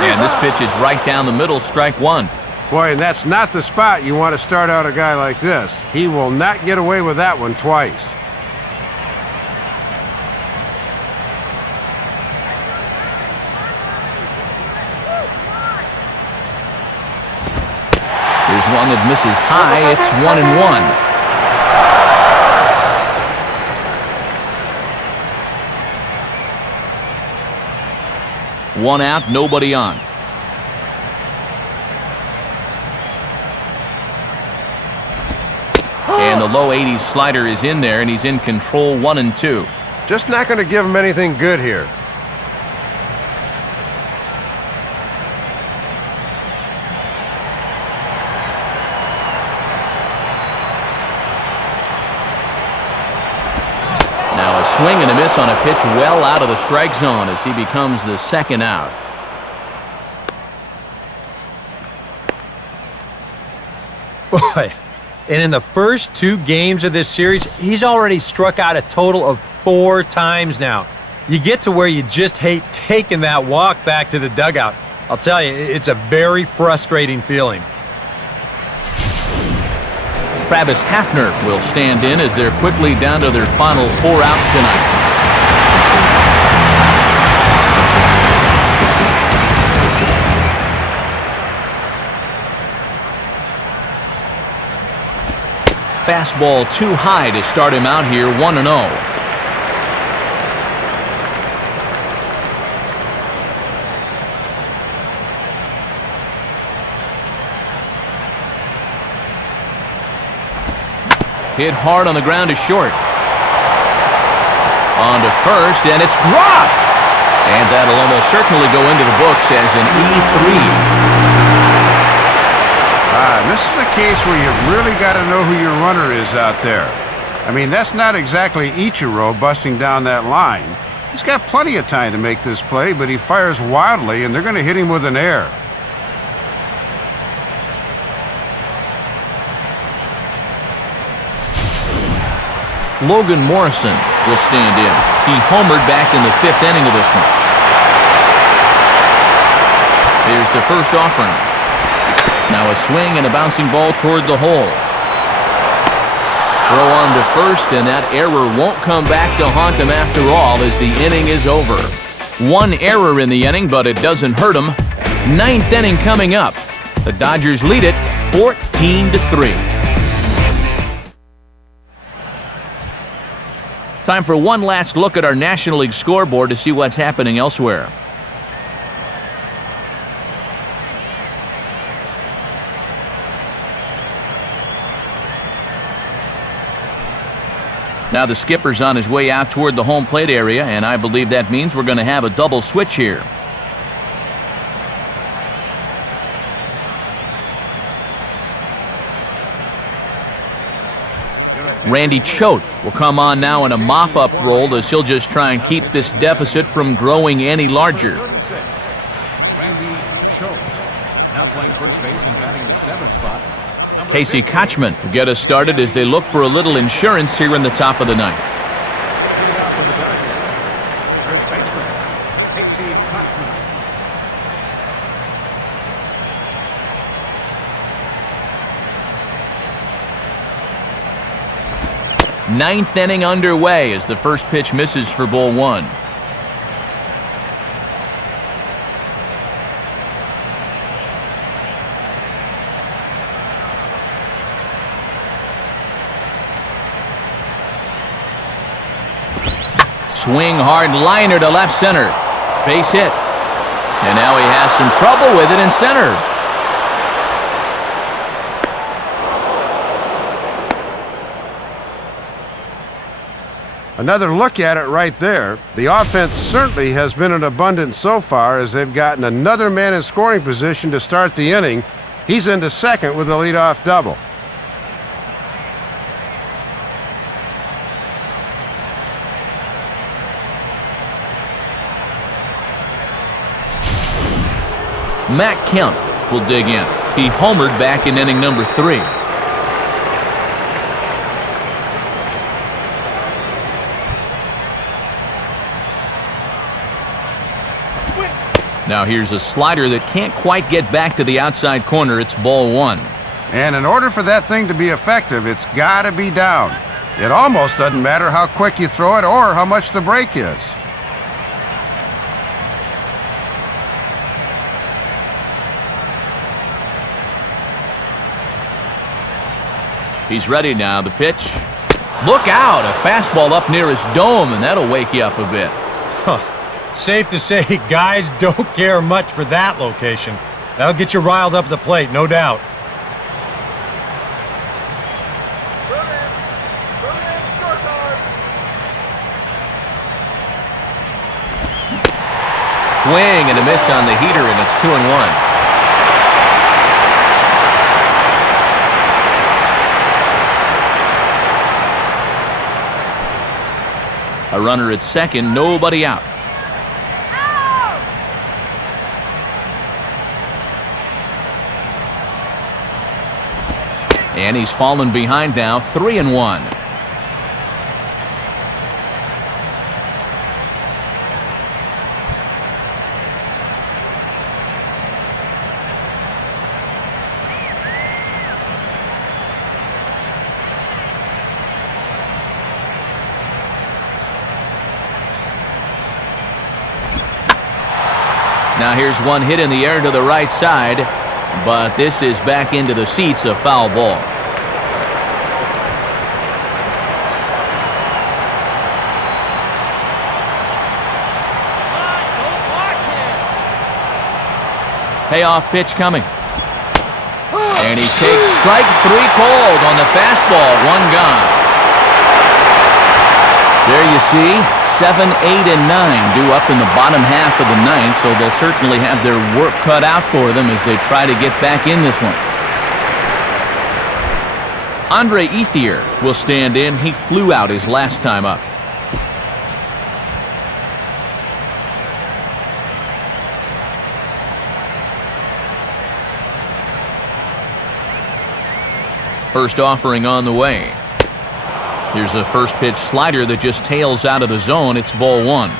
And this pitch is right down the middle, strike 1. Boy, and that's not the spot you want to start out a guy like this. He will not get away with that one twice. long. It misses high. It's 1-1. One out, nobody on. And the low 80s slider is in there, and he's in control, 1-2. Just not going to give him anything good here. Now a swing and a miss on a pitch well out of the strike zone as he becomes the second out. Boy, and in the first 2 games of this series, he's already struck out a total of 4 times now. You get to where you just hate taking that walk back to the dugout. I'll tell you, it's a very frustrating feeling. Travis Hafner will stand in as they're quickly down to their final 4 outs tonight. Fastball too high to start him out here, 1-0. Hit hard on the ground to short. On to first, and it's dropped! And that'll almost certainly go into the books as an E3. This is a case where you've really got to know who your runner is out there. I mean, that's not exactly Ichiro busting down that line. He's got plenty of time to make this play, but he fires wildly, and they're going to hit him with an error. Logan Morrison will stand in. He homered back in the 5th inning of this one. Here's the first offering. Now a swing and a bouncing ball toward the hole. Throw on to first, and that error won't come back to haunt him after all as the inning is over. 1 error in the inning, but it doesn't hurt him. 9th inning coming up. The Dodgers lead it 14-3. Time for one last look at our National League scoreboard to see what's happening elsewhere. Now the skipper's on his way out toward the home plate area, and I believe that means we're going to have a double switch here. Randy Choate will come on now in a mop-up role as he'll just try and keep this deficit from growing any larger. Randy Choate, now playing first base and batting the 7th spot. Casey Kochman will get us started as they look for a little insurance here in the top of the 9th. Leading off for the Dodgers, first baseman, Casey Kochman. 9th inning underway as the first pitch misses for ball 1. Swing hard liner to left center. Base hit. And now he has some trouble with it in center. Another look at it right there. The offense certainly has been in abundance so far as they've gotten another man in scoring position to start the inning. He's into second with a leadoff double. Matt Kemp will dig in. He homered back in inning number 3. Now here's a slider that can't quite get back to the outside corner. It's ball 1. And in order for that thing to be effective, it's got to be down. It almost doesn't matter how quick you throw it or how much the break is. He's ready now. The pitch. Look out! A fastball up near his dome, and that'll wake you up a bit. Safe to say, guys don't care much for that location. That'll get you riled up at the plate, no doubt. Swing and a miss on the heater, and it's 2-1. A runner at second, nobody out. And he's fallen behind now, 3-1. Now here's one hit in the air to the right side, but this is back into the seats, a foul ball. Payoff pitch coming. And he takes strike 3 cold on the fastball, 1 gone. There you see, 7, 8, and 9 due up in the bottom half of the ninth, so they'll certainly have their work cut out for them as they try to get back in this one. Andre Ethier will stand in. He flew out his last time up. First offering on the way. Here's a first pitch slider that just tails out of the zone. It's ball 1.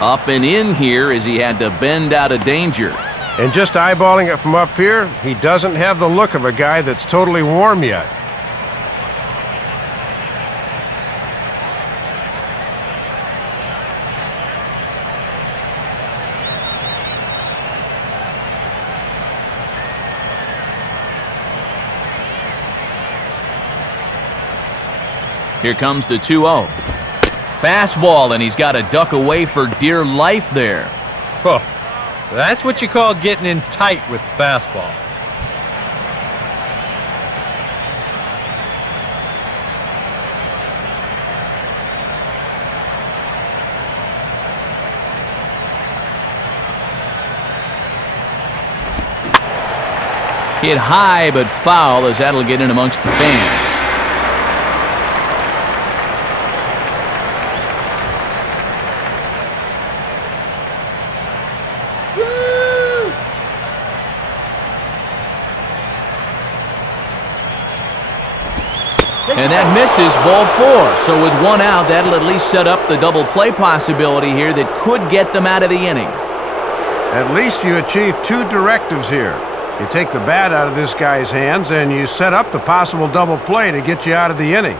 Up and in here as he had to bend out of danger. And just eyeballing it from up here, he doesn't have the look of a guy that's totally warm yet. Here comes the 2-0. Fastball, and he's got to duck away for dear life there. Oh, that's what you call getting in tight with fastball. Hit high but foul as that'll get in amongst the fans. And that misses, ball 4. So with 1 out, that'll at least set up the double play possibility here that could get them out of the inning. At least you achieve 2 directives here. You take the bat out of this guy's hands and you set up the possible double play to get you out of the inning.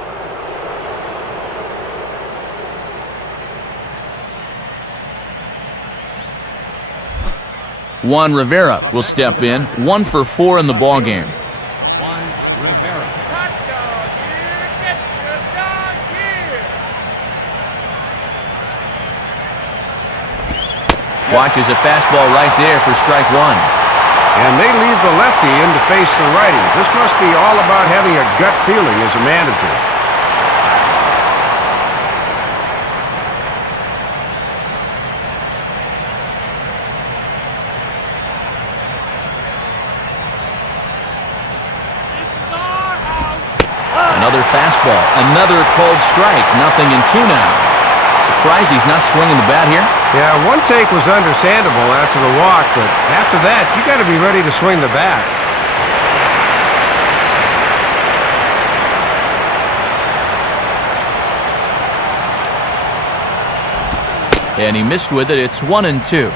Juan Rivera will step in, 1 for 4 in the ballgame. Watches a fastball right there for strike 1. And they leave the lefty in to face the righty. This must be all about having a gut feeling as a manager. Another fastball, another called strike, nothing in 2 now. Surprised he's not swinging the bat here? Yeah, 1 take was understandable after the walk, but after that, you got to be ready to swing the bat. And he missed with it. It's 1-2.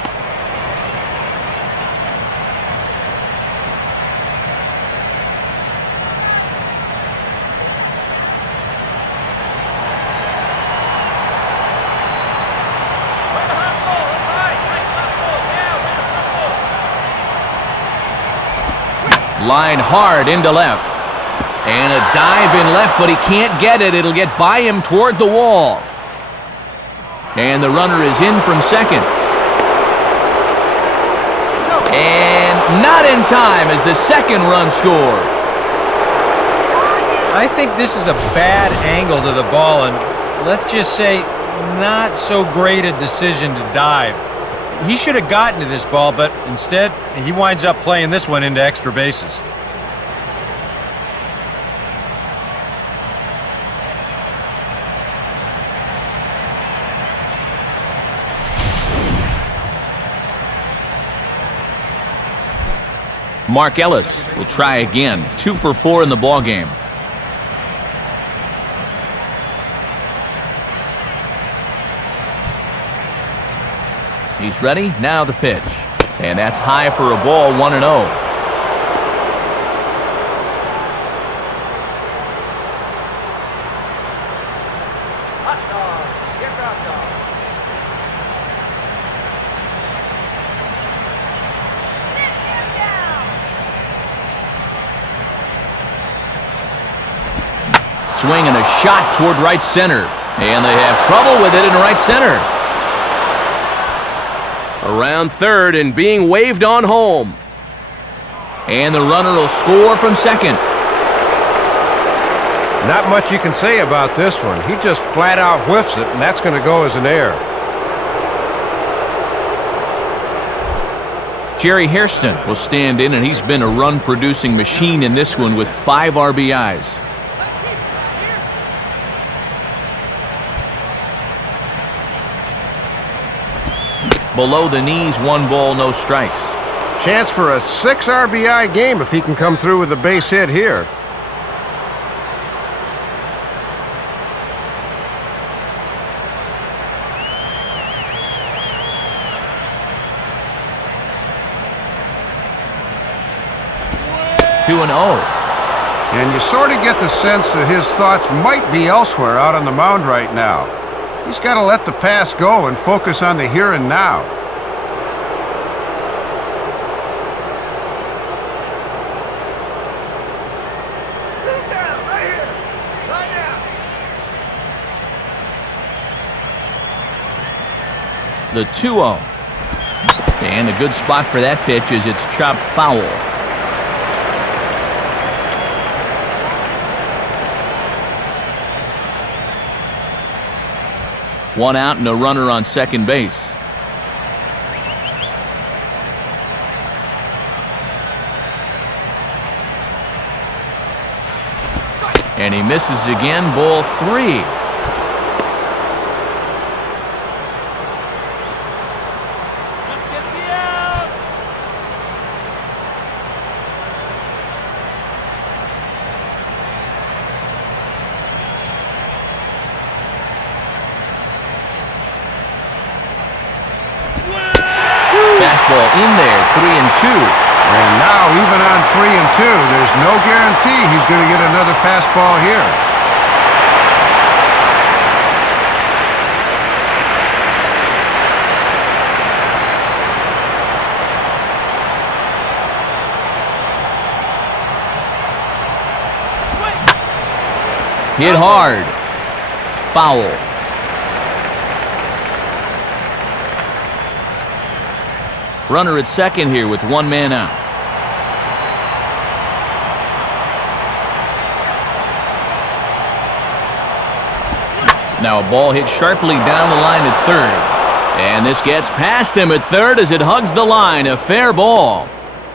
Line hard into left. And a dive in left, but he can't get it. It'll get by him toward the wall. And the runner is in from second. And not in time as the second run scores. I think this is a bad angle to the ball, and let's just say not so great a decision to dive. He should have gotten to this ball, but instead he winds up playing this one into extra bases. Mark Ellis will try again. 2 for 4 in the ballgame. He's ready. Now the pitch. And that's high for a ball, 1-0. Hot dog. Get hot dog. Sit him down. Swing and a shot toward right center. And they have trouble with it in right center. Around third and being waved on home. And the runner will score from second. Not much you can say about this one. He just flat out whiffs it, and that's going to go as an error. Jerry Hairston will stand in, and he's been a run-producing machine in this one with 5 RBIs. Below the knees, 1 ball, no strikes. Chance for a 6 RBI game if he can come through with a base hit here. Two and 0. And you sort of get the sense that his thoughts might be elsewhere out on the mound right now. He's got to let the past go and focus on the here and now. Sit down, right here. Right now. The 2-0. And a good spot for that pitch as it's chopped foul. One out and a runner on second base. And he misses again, ball 3. Fastball in there, 3-2. And now, even on 3-2, there's no guarantee he's going to get another fastball here. Hit hard. Foul. Runner at second here with 1 man out. Now a ball hit sharply down the line at third. And this gets past him at third as it hugs the line. A fair ball.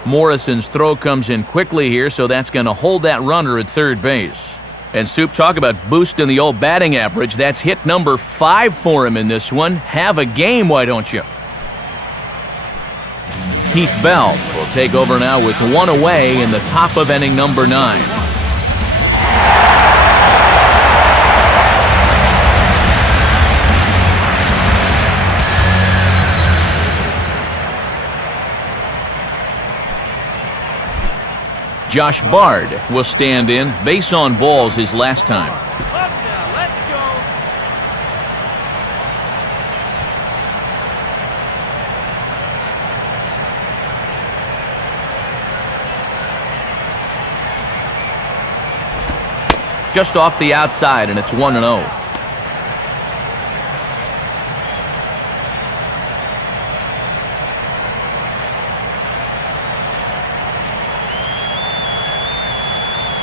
Morrison's throw comes in quickly here, so that's going to hold that runner at third base. And Soup, talk about boosting the old batting average. That's hit number 5 for him in this one. Have a game, why don't you? Heath Bell will take over now with 1 away in the top of inning number 9. Josh Bard will stand in. Base on balls his last time. Up now, let's go. just off the outside, and it's 1-0.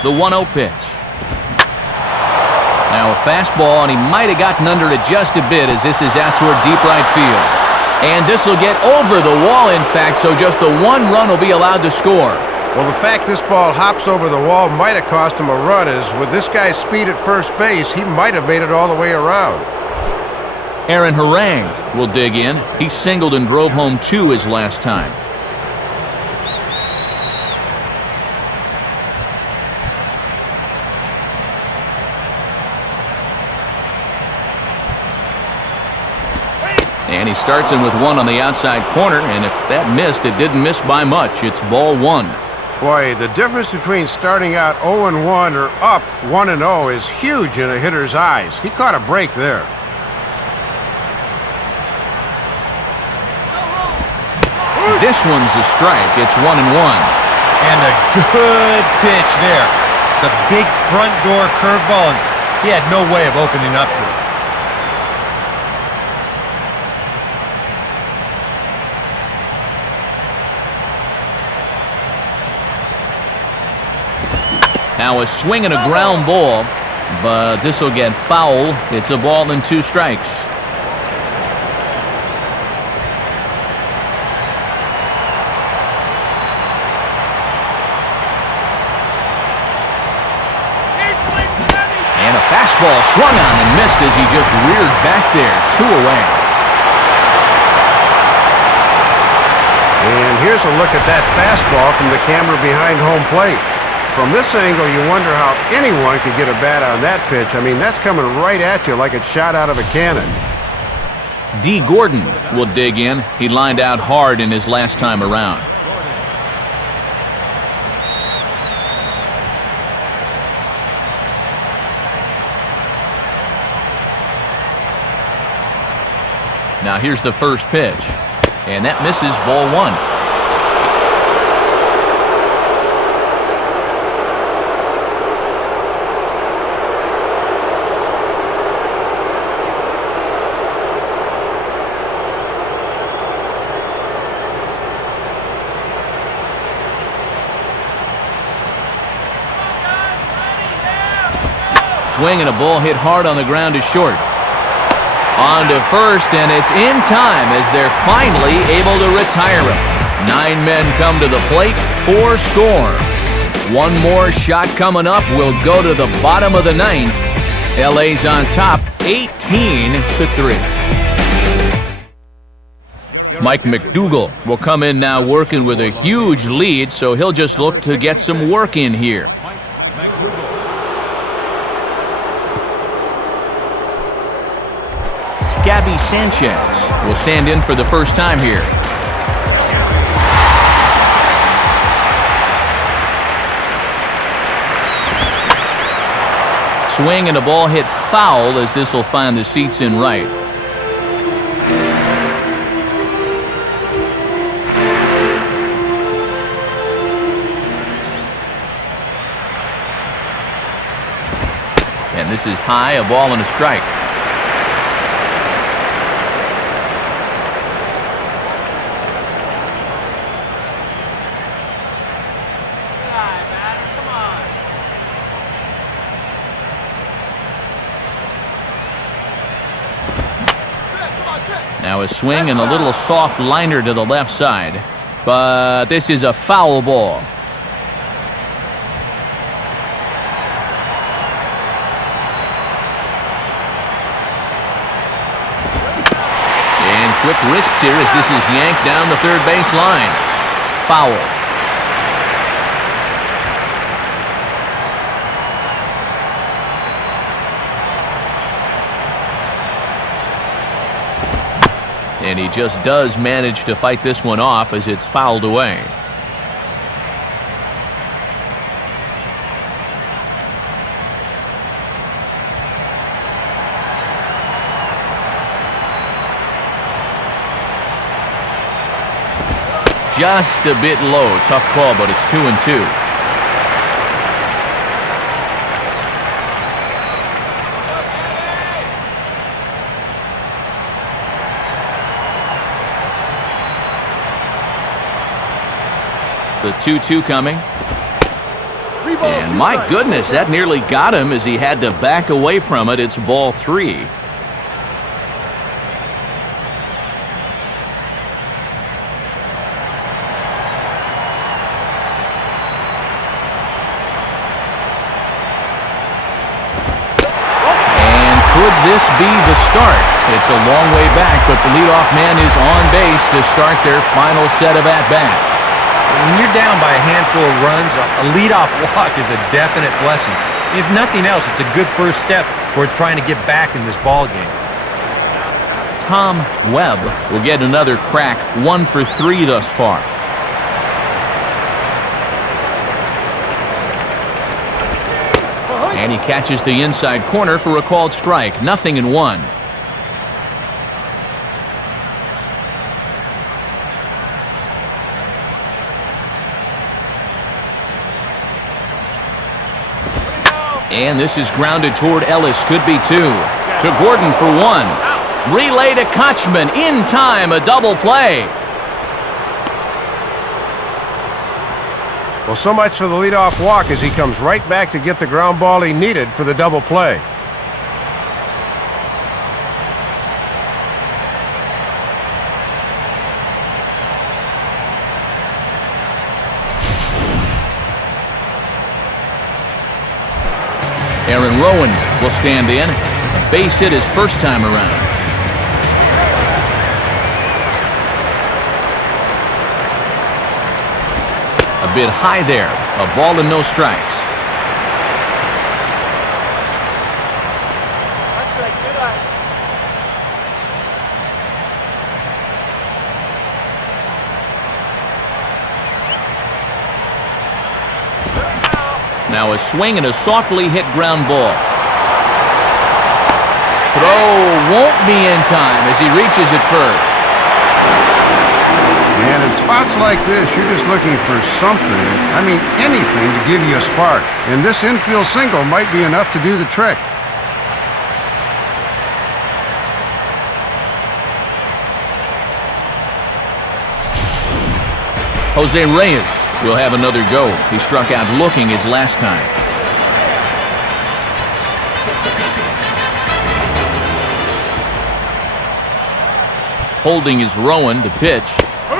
The 1-0 pitch. Now a fastball, and he might have gotten under it just a bit as this is out toward deep right field. And this will get over the wall, in fact, so just the one run will be allowed to score. Well, the fact this ball hops over the wall might have cost him a run, as with this guy's speed at first base, he might have made it all the way around. Aaron Harang will dig in. He singled and drove home 2 his last time. And he starts in with 1 on the outside corner, and if that missed, it didn't miss by much. It's ball 1. Boy, the difference between starting out 0-1 or up 1-0 is huge in a hitter's eyes. He caught a break there. This one's a strike. It's 1-1. And a good pitch there. It's a big front door curveball, and he had no way of opening up to it. Now a swing and a ground ball, but this will get foul. It's a ball and 2 strikes. And a fastball swung on and missed as he just reared back there. 2 away. And here's a look at that fastball from the camera behind home plate. From this angle, you wonder how anyone could get a bat on that pitch. I mean, that's coming right at you like it's shot out of a cannon. D. Gordon will dig in. He lined out hard in his last time around. Now here's the first pitch, and that misses, ball 1. Swing and a ball hit hard on the ground to short. On to first, and it's in time as they're finally able to retire him. 9 men come to the plate, 4 score. One more shot coming up. Will go to the bottom of the 9th. LA's on top, 18-3. Mike McDougal will come in now working with a huge lead, so he'll just look to get some work in here. Gabby Sanchez will stand in for the first time here. Swing and a ball hit foul as this will find the seats in right. And this is high, a ball and a strike. Now a swing and a little soft liner to the left side, but this is a foul ball. And quick wrists here as this is yanked down the third base line. Foul. And he just does manage to fight this one off as it's fouled away. Just a bit low. Tough call, but it's 2-2. The 2-2 coming. And my goodness, that nearly got him as he had to back away from it. It's ball 3. And could this be the start? It's a long way back, but the leadoff man is on base to start their final set of at-bats. When you're down by a handful of runs, a leadoff walk is a definite blessing. If nothing else, it's a good first step towards trying to get back in this ball game. Tom Webb will get another crack, 1 for 3 thus far. And he catches the inside corner for a called strike. 0-1. And this is grounded toward Ellis. Could be 2. To Gordon for 1. Relay to Kochman. In time, a double play. Well, so much for the leadoff walk as he comes right back to get the ground ball he needed for the double play. Aaron Rowan will stand in. A base hit his first time around. A bit high there. A ball and no strikes. That's right. Good eye. Now a swing and a softly hit ground ball. Throw won't be in time as he reaches it first. And in spots like this, you're just looking for something, I mean anything, to give you a spark. And this infield single might be enough to do the trick. Jose Reyes will have another go. He struck out looking his last time. Holding is Rowan to pitch.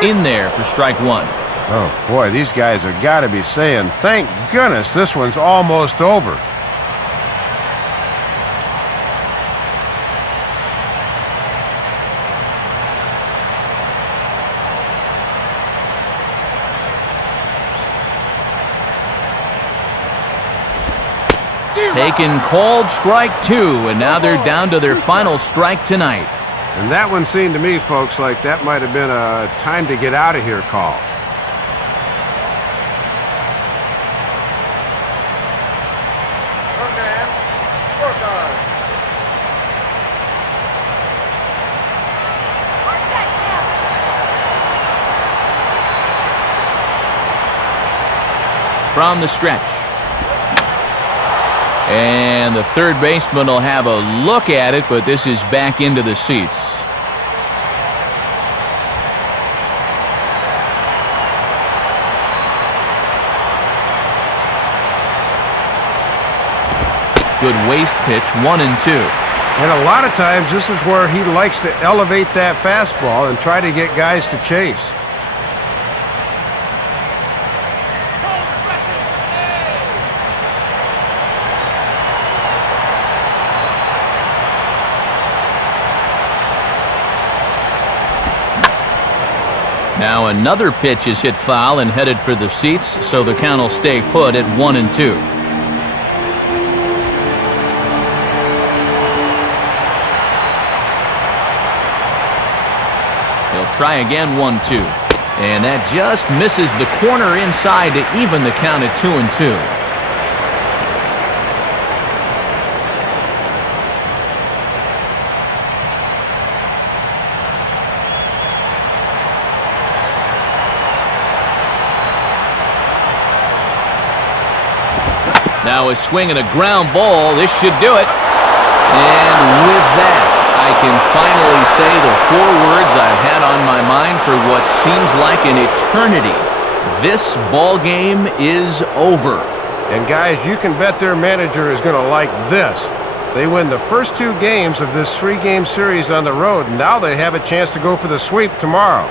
In there for strike 1. Oh, boy, these guys have got to be saying, thank goodness this one's almost over. Taken called strike 2, and now they're down to their final strike tonight. And that one seemed to me, folks, like that might have been a time to get out of here call. Work, man. Work hard. Where's that now? From the stretch. And the third baseman will have a look at it, but this is back into the seats. Good waist pitch, 1-2. And a lot of times this is where he likes to elevate that fastball and try to get guys to chase. Now another pitch is hit foul and headed for the seats, so the count will stay put at 1-2. He'll try again, 1-2. And that just misses the corner inside to even the count at 2-2. Now a swing and a ground ball. This should do it. And with that, I can finally say the 4 words I've had on my mind for what seems like an eternity. This ball game is over. And guys, you can bet their manager is going to like this. They win the first 2 games of this 3-game series on the road, and now they have a chance to go for the sweep tomorrow.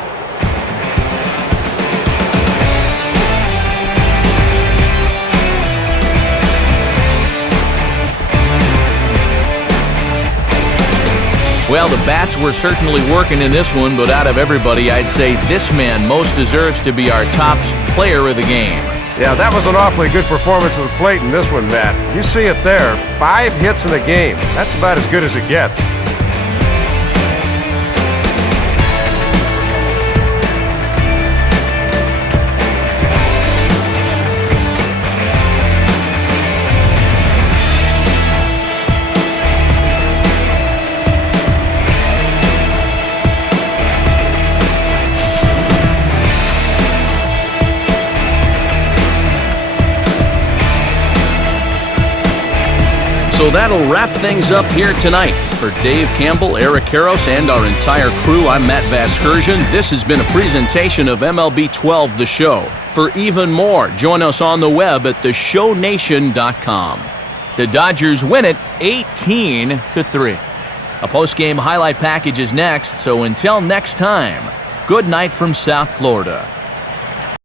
Well, the bats were certainly working in this one, but out of everybody, I'd say this man most deserves to be our top player of the game. Yeah, that was an awfully good performance at the plate in this one, Matt. You see it there, 5 hits in a game. That's about as good as it gets. So that'll wrap things up here tonight. For Dave Campbell, Eric Karros, and our entire crew, I'm Matt Vasgersian. This has been a presentation of MLB 12 The Show. For even more, join us on the web at theshownation.com. The Dodgers win it 18-3. A post-game highlight package is next, so until next time, good night from South Florida.